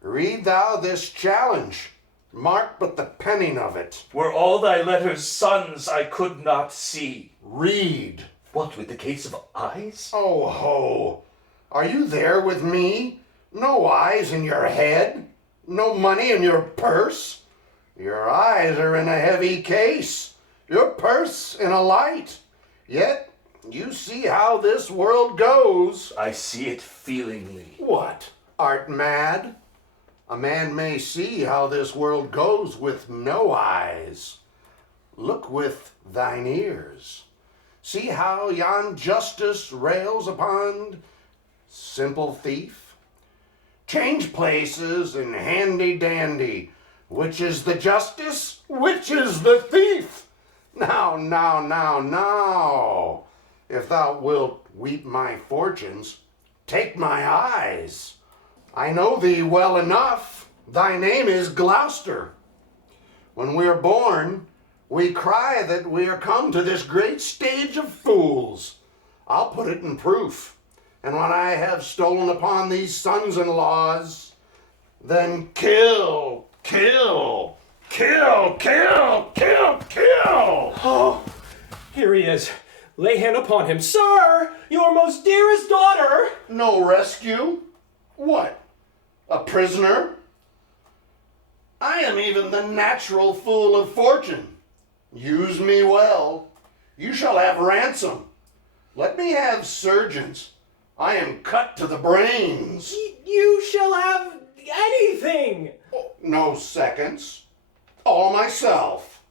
Read thou this challenge. Mark but the penning of it. Were all thy letters suns I could not see. Read. What with the case of eyes? Oh ho! Are you there with me? No eyes in your head? No money in your purse? Your eyes are in a heavy case, your purse in a light. Yet you see how this world goes. I see it feelingly. What? Art mad? A man may see how this world goes with no eyes. Look with thine ears. See how yon justice rails upon simple thief? Change places and handy-dandy. Which is the justice? Which is the thief? Now, now, now, now. If thou wilt weep my fortunes, take my eyes. I know thee well enough. Thy name is Gloucester. When we are born, we cry that we are come to this great stage of fools. I'll put it in proof. And when I have stolen upon these sons-in-laws, then kill, kill, kill, kill, kill, kill. Oh, here he is. Lay hand upon him. Sir, your most dearest daughter. No rescue? What? A prisoner? I am even the natural fool of fortune. Use me well. You shall have ransom. Let me have surgeons. I am cut to the brains. You shall have anything. Oh, no seconds. All myself.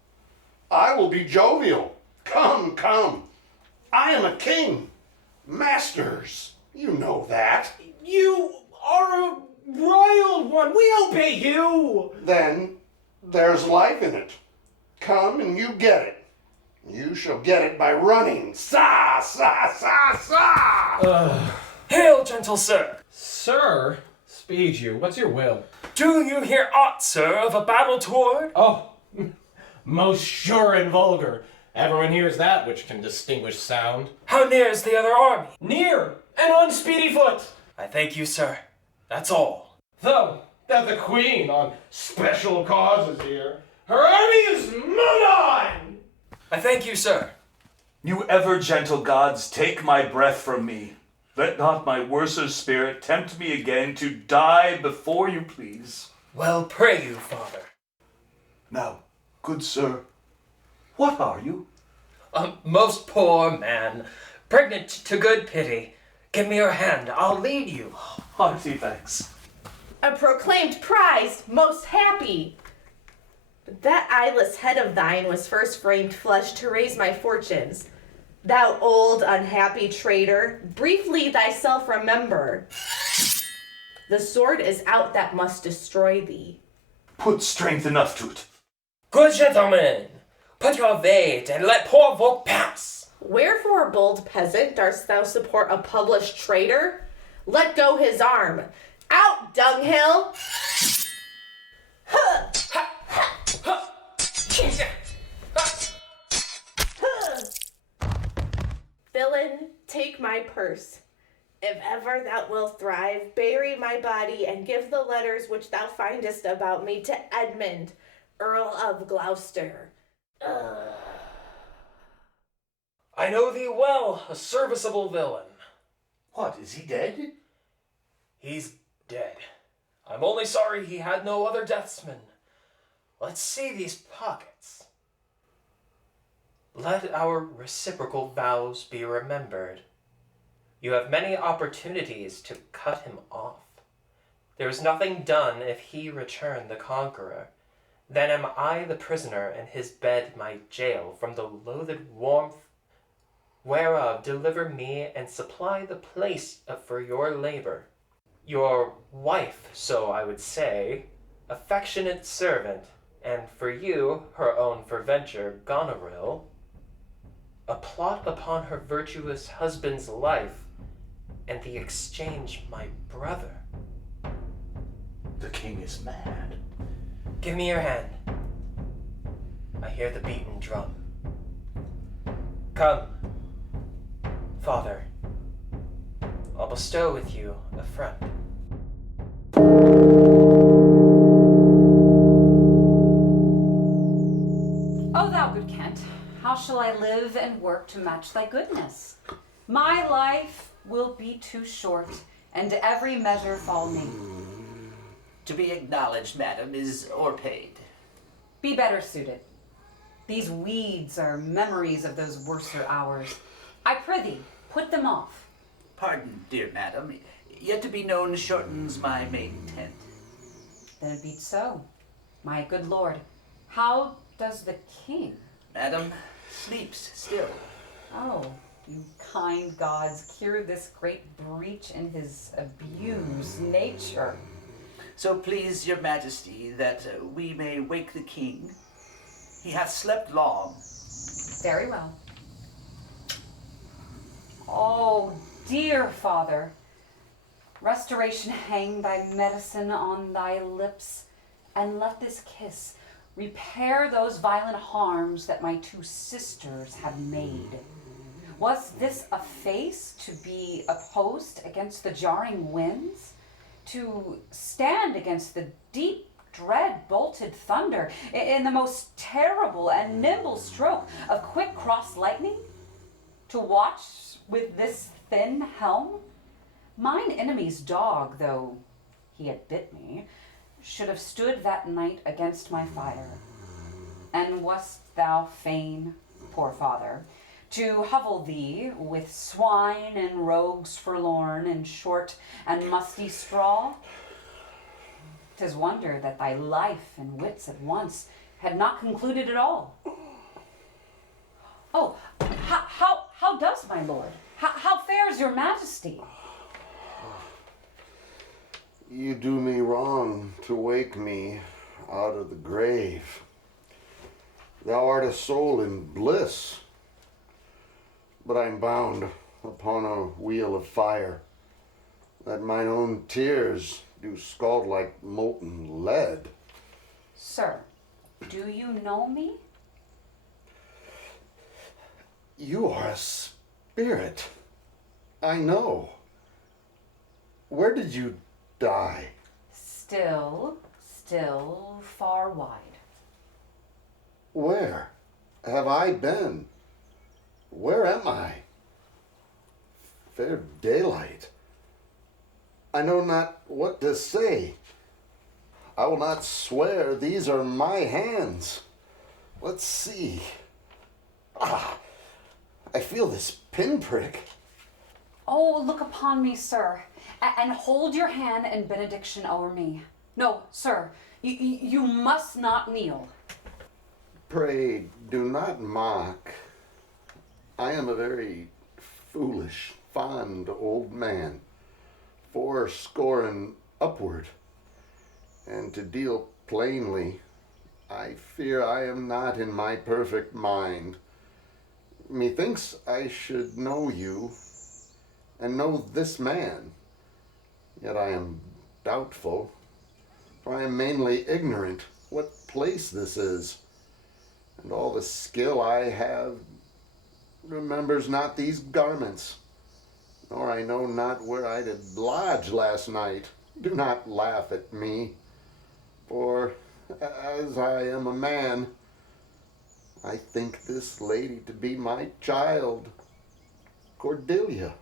I will be jovial. Come, come. I am a king. Masters, you know that. You are a royal one. We obey you. Then there's life in it. Come and you get it. You shall get it by running. Sa, sa, sa, sa. Hail, gentle sir. Sir, speed you. What's your will? Do you hear aught, sir, of a battle toward? Oh, most sure and vulgar. Everyone hears that which can distinguish sound. How near is the other army? Near and on speedy foot. I thank you, sir. That's all. Though that the queen on special cause is here, her army is moved on. I thank you, sir. You ever gentle gods, take my breath from me. Let not my worser spirit tempt me again to die before you please. Well, pray you, father. Now, good sir, what are you? A most poor man, pregnant to good pity. Give me your hand, I'll lead you. Hearty thanks. A proclaimed prize, most happy. But that eyeless head of thine was first framed flesh to raise my fortunes. Thou old unhappy traitor, briefly thyself remember. The sword is out that must destroy thee. Put strength enough to it. Good gentlemen, put your weight and let poor folk pass. Wherefore, bold peasant, darst thou support a published traitor? Let go his arm. Out, dunghill! Huh. Villain, take my purse. If ever thou wilt thrive, bury my body and give the letters which thou findest about me to Edmund, Earl of Gloucester. I know thee well, a serviceable villain. What, is he dead? He's dead. I'm only sorry he had no other deathsman. Let's see these pockets. Let our reciprocal vows be remembered. You have many opportunities to cut him off. There is nothing done if he return the conqueror. Then am I the prisoner, and his bed my jail, from the loathed warmth whereof deliver me, and supply the place for your labor. Your wife, so I would say, affectionate servant, and for you, her own for venture, Goneril, a plot upon her virtuous husband's life, and the exchange my brother. The king is mad. Give me your hand. I hear the beaten drum. Come, Father, I'll bestow with you a friend. O thou good Kent, how shall I live and work to match thy goodness? My life will be too short, and every measure fall me. To be acknowledged, madam, is o'erpaid. Be better suited. These weeds are memories of those worser hours. I prithee, put them off. Pardon, dear madam, yet to be known shortens my maiden tent. Then it be so. My good lord, how does the king? Madam, sleeps still. Oh, you kind gods, cure this great breach in his abused nature. So please your majesty that we may wake the king. He hath slept long. Very well. Oh, dear father, restoration hang thy medicine on thy lips, and let this kiss repair those violent harms that my two sisters have made. Was this a face to be opposed against the jarring winds? To stand against the deep dread bolted thunder in the most terrible and nimble stroke of quick cross lightning? To watch with this thin helm? Mine enemy's dog, though he had bit me, should have stood that night against my fire. And wast thou fain, poor father, to hovel thee with swine and rogues forlorn in short and musty straw? 'Tis wonder that thy life and wits at once had not concluded at all. Oh, how does my lord? How fares your majesty? You do me wrong to wake me out of the grave. Thou art a soul in bliss, but I'm bound upon a wheel of fire, that mine own tears do scald like molten lead. Sir, do you know me? You are a spirit. I know. Where did you die? Still far wide. Where have I been? Where am I? Fair daylight. I know not what to say. I will not swear these are my hands. Let's see. I feel this pinprick. Oh, look upon me, sir, and hold your hand in benediction over me. No, sir, you must not kneel. Pray do not mock. I am a very foolish, fond old man, 80 and upward, and to deal plainly, I fear I am not in my perfect mind. Methinks I should know you, and know this man, yet I am doubtful, for I am mainly ignorant what place this is, and all the skill I have remembers not these garments, nor I know not where I did lodge last night. Do not laugh at me, for as I am a man, I think this lady to be my child, Cordelia.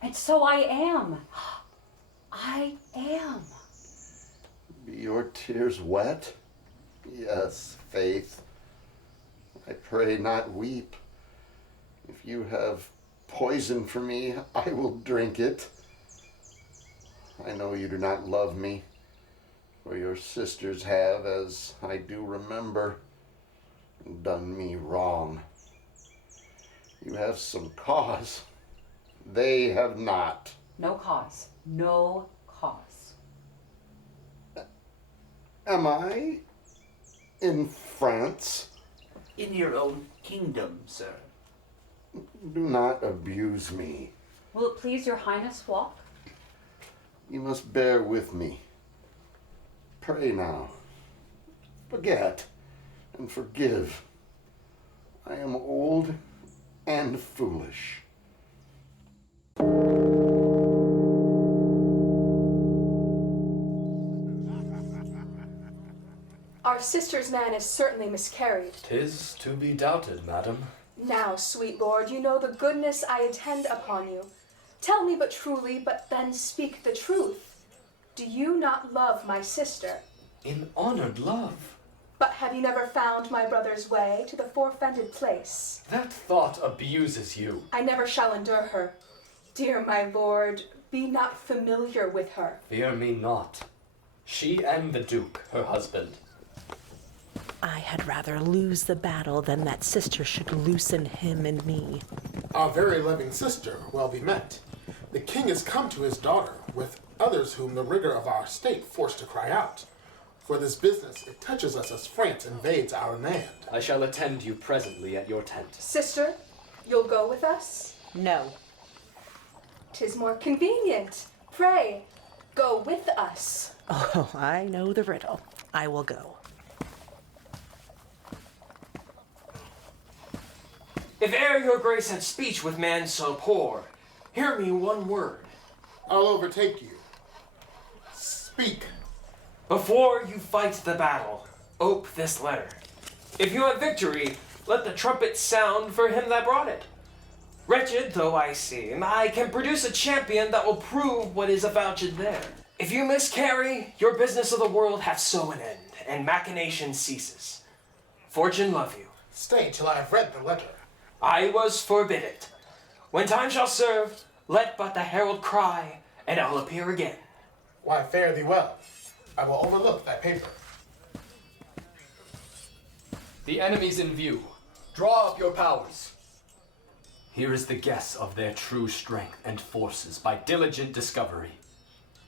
And so I am. I am. Be your tears wet? Yes, Faith. I pray not weep. If you have poison for me, I will drink it. I know you do not love me, for your sisters have, as I do remember, done me wrong. You have some cause. They have not. No cause. No cause. Am I in France? In your own kingdom, sir. Do not abuse me. Will it please your highness walk? You must bear with me. Pray now. Forget and forgive. I am old and foolish. Our sister's man is certainly miscarried. 'Tis to be doubted, madam. Now, sweet lord, you know the goodness I intend upon you. Tell me but truly, but then speak the truth. Do you not love my sister? In honored love. But have you never found my brother's way to the forfended place? That thought abuses you. I never shall endure her. Dear my lord, be not familiar with her. Fear me not. She and the Duke, her husband. I had rather lose the battle than that sister should loosen him and me. Our very loving sister, well be met. The king is come to his daughter, with others whom the rigor of our state forced to cry out. For this business, it touches us as France invades our land. I shall attend you presently at your tent. Sister, you'll go with us? No. 'Tis more convenient. Pray, go with us. Oh, I know the riddle. I will go. If e'er your grace had speech with man so poor, hear me one word. I'll overtake you. Speak. Before you fight the battle, ope this letter. If you have victory, let the trumpet sound for him that brought it. Wretched though I seem, I can produce a champion that will prove what is avouched there. If you miscarry, your business of the world hath so an end, and machination ceases. Fortune love you. Stay till I have read the letter. I was forbid it. When time shall serve, let but the herald cry, and I'll appear again. Why, fare thee well. I will overlook thy paper. The enemy's in view. Draw up your powers. Here is the guess of their true strength and forces by diligent discovery.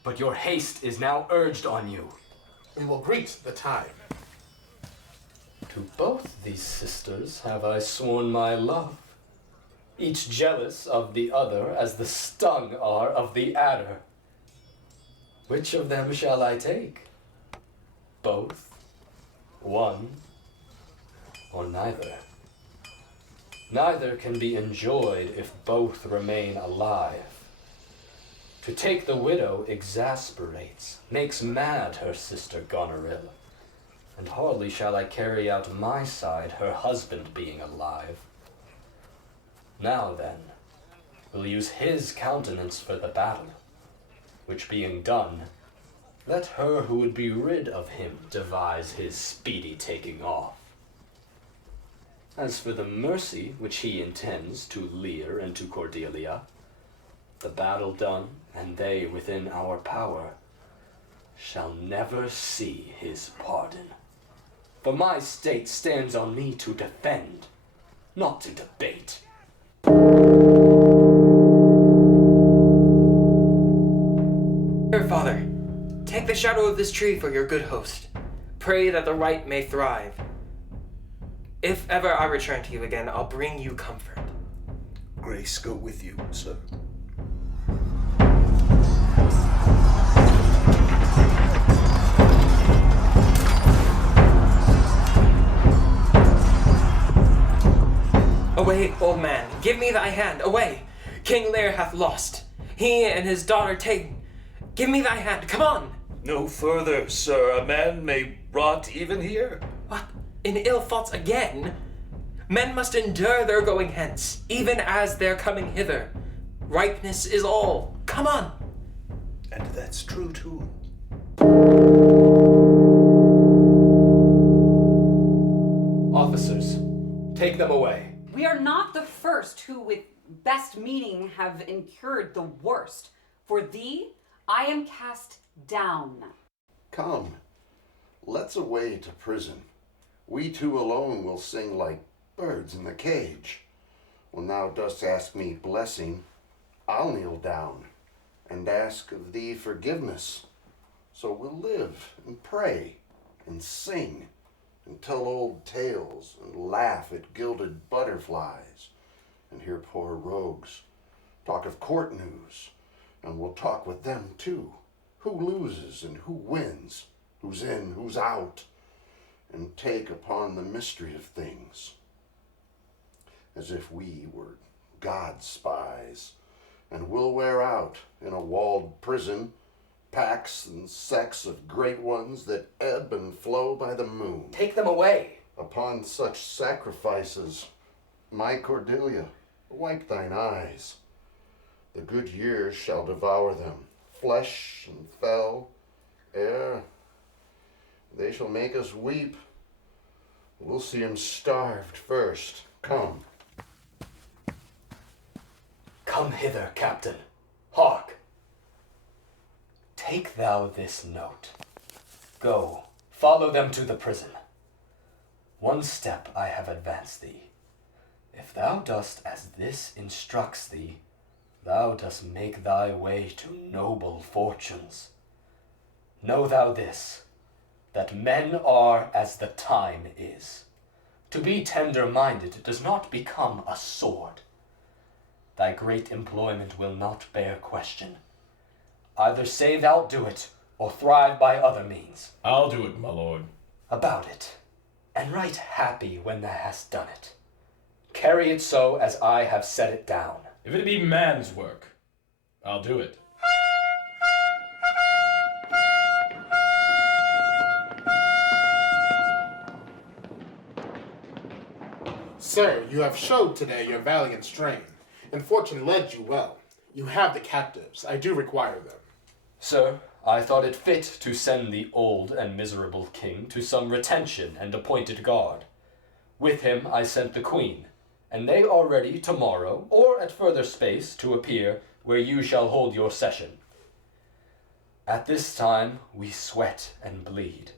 But your haste is now urged on you. We will greet the time. To both these sisters have I sworn my love, each jealous of the other as the stung are of the adder. Which of them shall I take? Both, one, or neither? Neither can be enjoyed if both remain alive. To take the widow exasperates, makes mad her sister Goneril. And hardly shall I carry out my side, her husband being alive. Now then, we'll use his countenance for the battle, which being done, let her who would be rid of him devise his speedy taking off. As for the mercy which he intends to Lear and to Cordelia, the battle done, and they within our power, shall never see his pardon. For my state stands on me to defend, not to debate. Dear Father, take the shadow of this tree for your good host. Pray that the right may thrive. If ever I return to you again, I'll bring you comfort. Grace go with you, sir. Away, old man, give me thy hand, away! King Lear hath lost, he and his daughter Thayne. Give me thy hand, come on! No further, sir. A man may rot even here. What? in ill thoughts again. Men must endure their going hence, even as their coming hither. Ripeness is all. Come on. And that's true too. Officers, take them away. We are not the first who with best meaning have incurred the worst. For thee, I am cast down. Come, let's away to prison. We two alone will sing like birds in the cage. When thou dost ask me blessing, I'll kneel down and ask of thee forgiveness. So we'll live and pray and sing and tell old tales and laugh at gilded butterflies and hear poor rogues talk of court news, and we'll talk with them too. Who loses and who wins, who's in, who's out, and take upon the mystery of things, as if we were God's spies, and we'll wear out in a walled prison packs and sects of great ones that ebb and flow by the moon. Take them away. Upon such sacrifices, my Cordelia, wipe thine eyes. The good years shall devour them, flesh and fell, ere they shall make us weep. We'll see him starved first. Come. Come hither, Captain. Hark! Take thou this note. Go, follow them to the prison. One step I have advanced thee. If thou dost as this instructs thee, thou dost make thy way to noble fortunes. Know thou this, that men are as the time is. To be tender-minded does not become a sword. Thy great employment will not bear question. Either say thou'lt do it, or thrive by other means. I'll do it, my lord. About it, and right happy when thou hast done it. Carry it so as I have set it down. If it be man's work, I'll do it. Sir, you have showed today your valiant strain, and fortune led you well. You have the captives. I do require them. Sir, I thought it fit to send the old and miserable king to some retention and appointed guard. With him I sent the queen, and they are ready tomorrow, or at further space, to appear where you shall hold your session. At this time we sweat and bleed.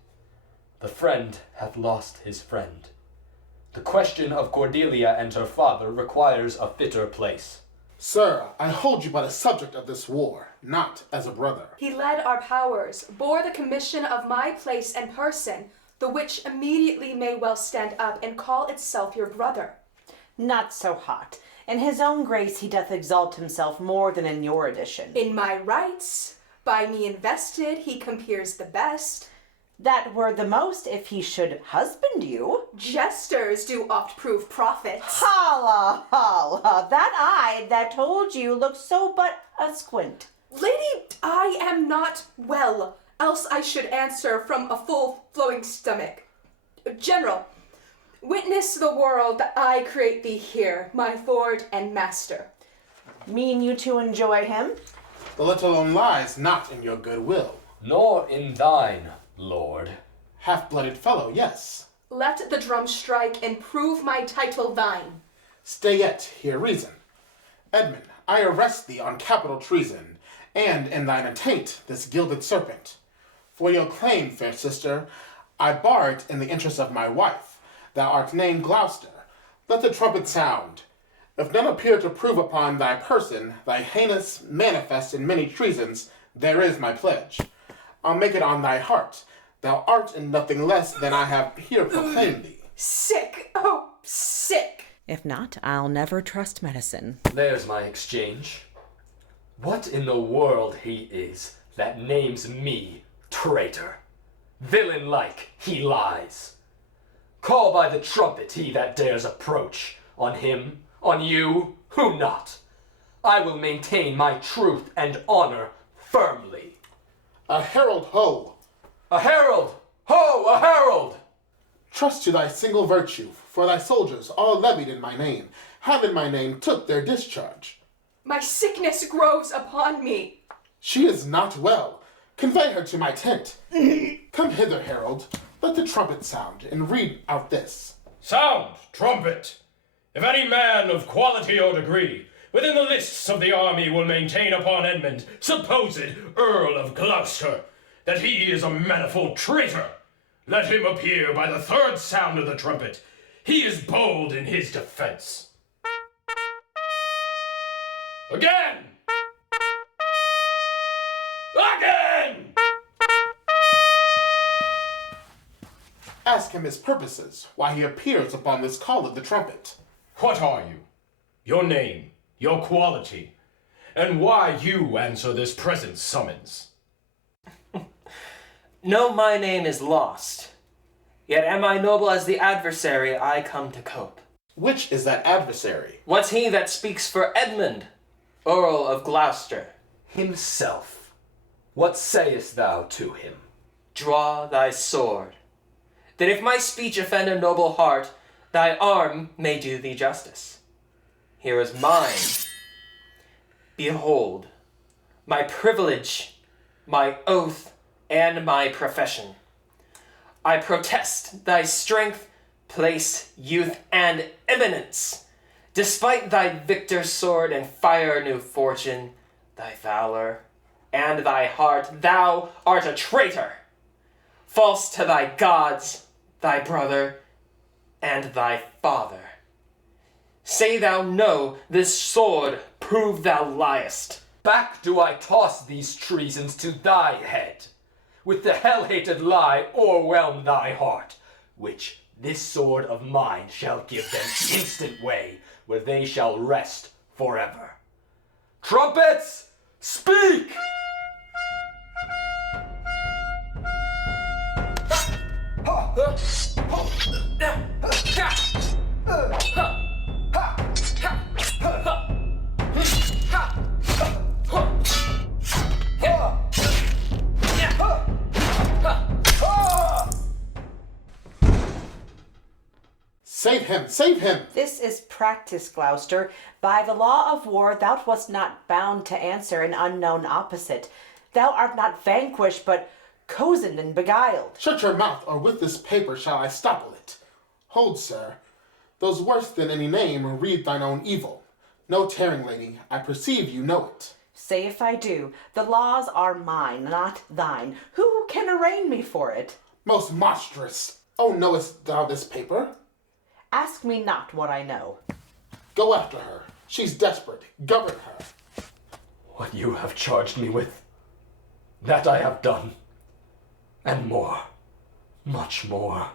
The friend hath lost his friend. The question of Cordelia and her father requires a fitter place. Sir, I hold you by the subject of this war, not as a brother. He led our powers, bore the commission of my place and person, the which immediately may well stand up and call itself your brother. Not so hot. In his own grace he doth exalt himself more than in your edition. In my rights, by me invested, he compeers the best. That were the most if he should husband you. Jesters do oft prove prophets. Holla, holla, that eye that told you looked so but a squint. Lady, I am not well, else I should answer from a full flowing stomach. General, witness the world that I create thee here, my lord and master. Mean you to enjoy him? The little one lies not in your goodwill. Nor in thine, lord. Half-blooded fellow, yes. Let the drum strike and prove my title thine. Stay yet, hear reason. Edmund, I arrest thee on capital treason, and in thine attaint this gilded serpent. For your claim, fair sister, I bar it in the interest of my wife. Thou art named Gloucester. Let the trumpet sound. If none appear to prove upon thy person thy heinous manifest in many treasons, there is my pledge. I'll make it on thy heart. Thou art in nothing less than I have here proclaimed thee. Sick, oh, sick. If not, I'll never trust medicine. There's my exchange. What in the world he is that names me traitor? Villain-like, he lies. Call by the trumpet he that dares approach. On him, on you, who not? I will maintain my truth and honor firmly. A herald ho! A herald! Ho, a herald! Trust to thy single virtue, for thy soldiers, all levied in my name, have in my name took their discharge. My sickness grows upon me. She is not well. Convey her to my tent. Come hither, herald. Let the trumpet sound, and read out this. Sound, trumpet! If any man of quality or degree within the lists of the army will maintain upon Edmund, supposed Earl of Gloucester, that he is a manifold traitor, let him appear by the third sound of the trumpet. He is bold in his defense. Again! Again! Ask him his purposes, why he appears upon this call of the trumpet. What are you? Your name, your quality, and why you answer this present summons? No, my name is lost. Yet am I noble as the adversary I come to cope. Which is that adversary? What's he that speaks for Edmund, Earl of Gloucester? Himself. What sayest thou to him? Draw thy sword, that if my speech offend a noble heart, thy arm may do thee justice. Here is mine. Behold, my privilege, my oath, and my profession. I protest thy strength, place, youth, and eminence. Despite thy victor's sword and fire new fortune, thy valor, and thy heart, thou art a traitor. False to thy gods, thy brother, and thy father. Say thou no, this sword prove thou liest. Back do I toss these treasons to thy head. With the hell-hated lie o'erwhelm thy heart, which this sword of mine shall give them instant way, where they shall rest forever. Trumpets, speak! Save him! Save him! This is practice, Gloucester. By the law of war, thou wast not bound to answer an unknown opposite. Thou art not vanquished, but cozened and beguiled. Shut your mouth, or with this paper shall I stopple it. Hold, sir. Those worse than any name read thine own evil. No tearing, lady. I perceive you know it. Say if I do. The laws are mine, not thine. Who can arraign me for it? Most monstrous! Oh, knowest thou this paper? Ask me not what I know. Go after her. She's desperate. Govern her. What you have charged me with, that I have done. And more. Much more.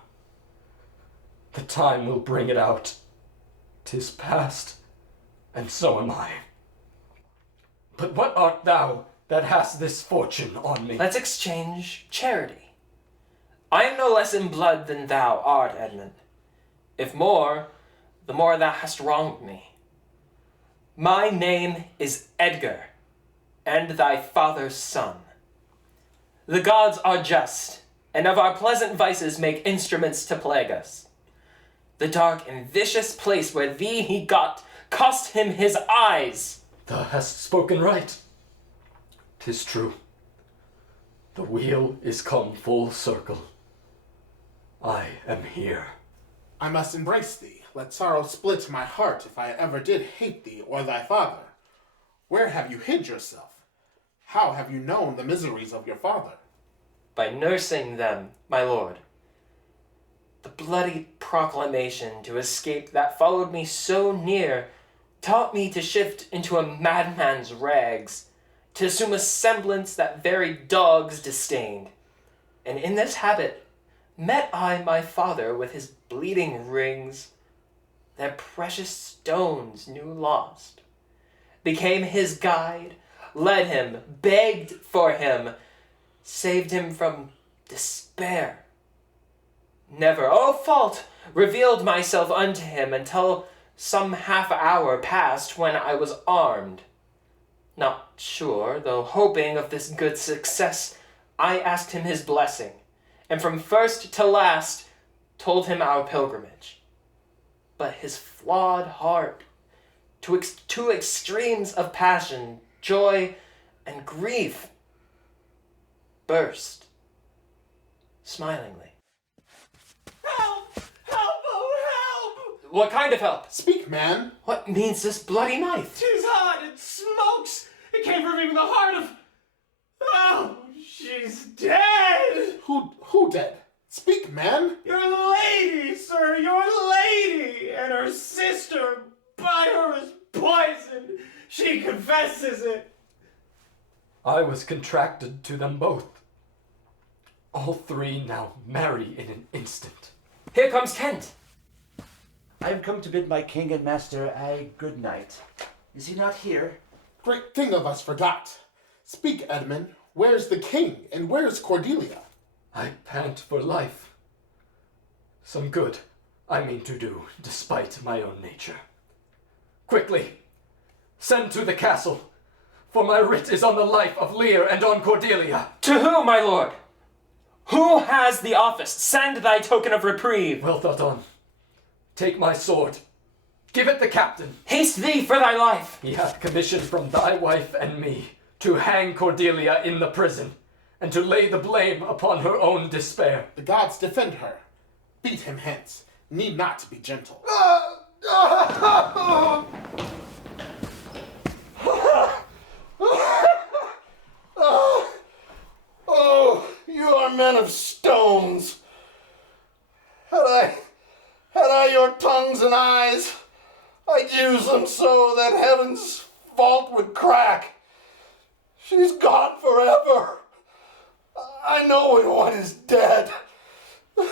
The time will bring it out. 'Tis past, and so am I. But what art thou that hast this fortune on me? Let's exchange charity. I am no less in blood than thou art, Edmund. If more, the more thou hast wronged me. My name is Edgar, and thy father's son. The gods are just, and of our pleasant vices make instruments to plague us. The dark and vicious place where thee he got cost him his eyes. Thou hast spoken right. 'Tis true. The wheel is come full circle. I am here. I must embrace thee. Let sorrow split my heart if I ever did hate thee or thy father. Where have you hid yourself? How have you known the miseries of your father? By nursing them, my lord. The bloody proclamation to escape that followed me so near taught me to shift into a madman's rags, to assume a semblance that very dogs disdained. And in this habit met I my father with his bleeding rings, their precious stones new lost, became his guide, led him, begged for him, saved him from despair. Never, oh fault, revealed myself unto him until some half hour passed when I was armed. Not sure, though hoping of this good success, I asked him his blessing, and from first to last told him our pilgrimage. But his flawed heart, to two extremes of passion, joy, and grief, burst, smilingly. Help! Help! Oh, help! What kind of help? Speak, man. What means this bloody knife? 'Tis hot, it smokes. It came from even the heart of... Oh, she's dead. Who dead? Speak, man. Your lady, sir, your lady, and her sister, by her was poisoned. She confesses it. I was contracted to them both. All three now marry in an instant. Here comes Kent. I am come to bid my king and master a good night. Is he not here? Great thing of us forgot. Speak, Edmund. Where's the king, and where's Cordelia? I pant for life. Some good I mean to do, despite my own nature. Quickly, send to the castle, for my writ is on the life of Lear and on Cordelia. To whom, my lord? Who has the office? Send thy token of reprieve. Well thought on. Take my sword. Give it the captain. Haste thee for thy life. He hath commission from thy wife and me to hang Cordelia in the prison, and to lay the blame upon her own despair. The gods defend her. Beat him hence. Need not to be gentle. Oh, you are men of stones. Had I your tongues and eyes, I'd use them so that heaven's vault would crack. She's gone forever. I know when one is dead. And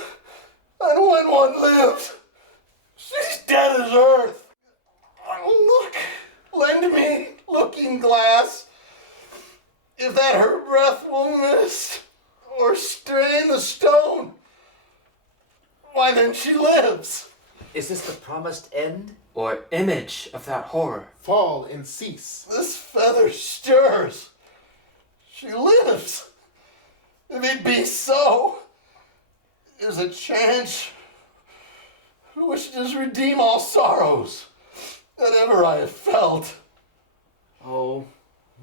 when one lives, she's dead as earth. Look, lend me looking glass. If that her breath will mist or strain the stone, why then she lives. Is this the promised end? Or image of that horror? Fall and cease. This feather stirs. She lives. If it be so, is a chance which does redeem all sorrows that ever I have felt. Oh,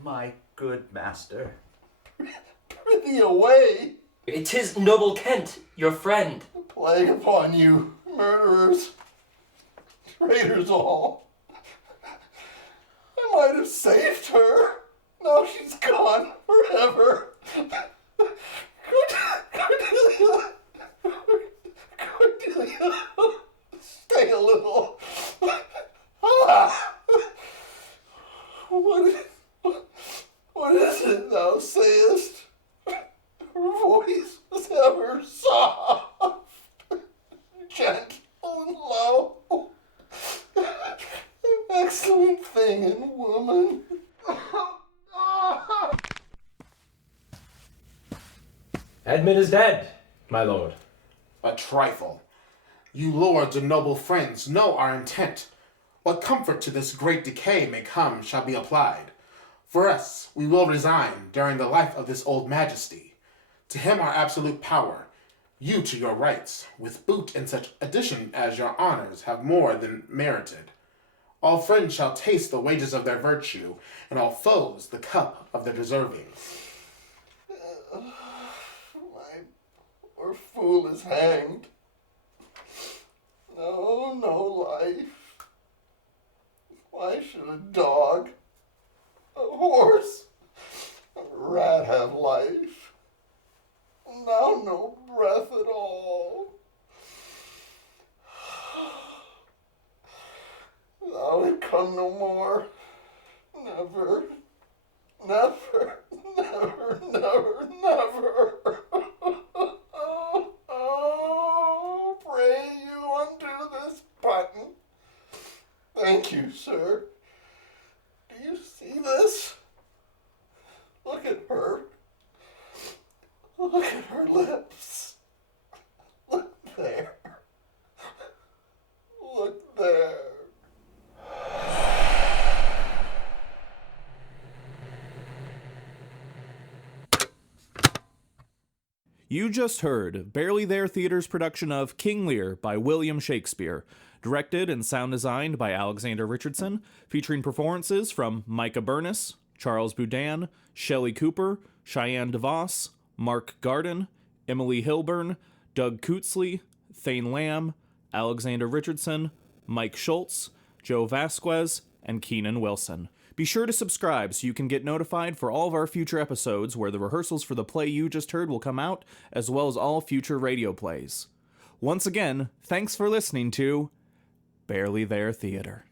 my good master. Prithee away. It is noble Kent, your friend. Plague upon you, murderers, traitors all. I might have saved her. Now she's gone forever. Cordelia, stay a little. What is it thou sayest? Her voice was ever soft, gentle and low. An excellent thing in woman. Edmund is dead, my lord. A trifle. You lords and noble friends know our intent. What comfort to this great decay may come shall be applied. For us, we will resign during the life of this old majesty. To him our absolute power, you to your rights, with boot and such addition as your honors have more than merited. All friends shall taste the wages of their virtue, and all foes the cup of their deserving. My poor fool is hanged. No life. Why should a dog, a horse, a rat have life? Now no breath at all. Thou would come no more. Never. Never. Never. Never. Never. Oh, pray you undo this button. Thank you, sir. Do you see this? Look at her. Look at her lips. Look there. Look there. You just heard Barely There Theater's production of King Lear by William Shakespeare, directed and sound designed by Alexander Richardson, featuring performances from Micah Bernas, Charles Budan, Shelley Cooper, Shyan Devoss, Mark Garden, Emmalee Hilburn, Doug Kutzli, Thayne Lamb, Alexander Richardson, Mike Schulz, Joe Vasquez, and Keenen Wilson. Be sure to subscribe so you can get notified for all of our future episodes where the rehearsals for the play you just heard will come out, as well as all future radio plays. Once again, thanks for listening to Barely There Theater.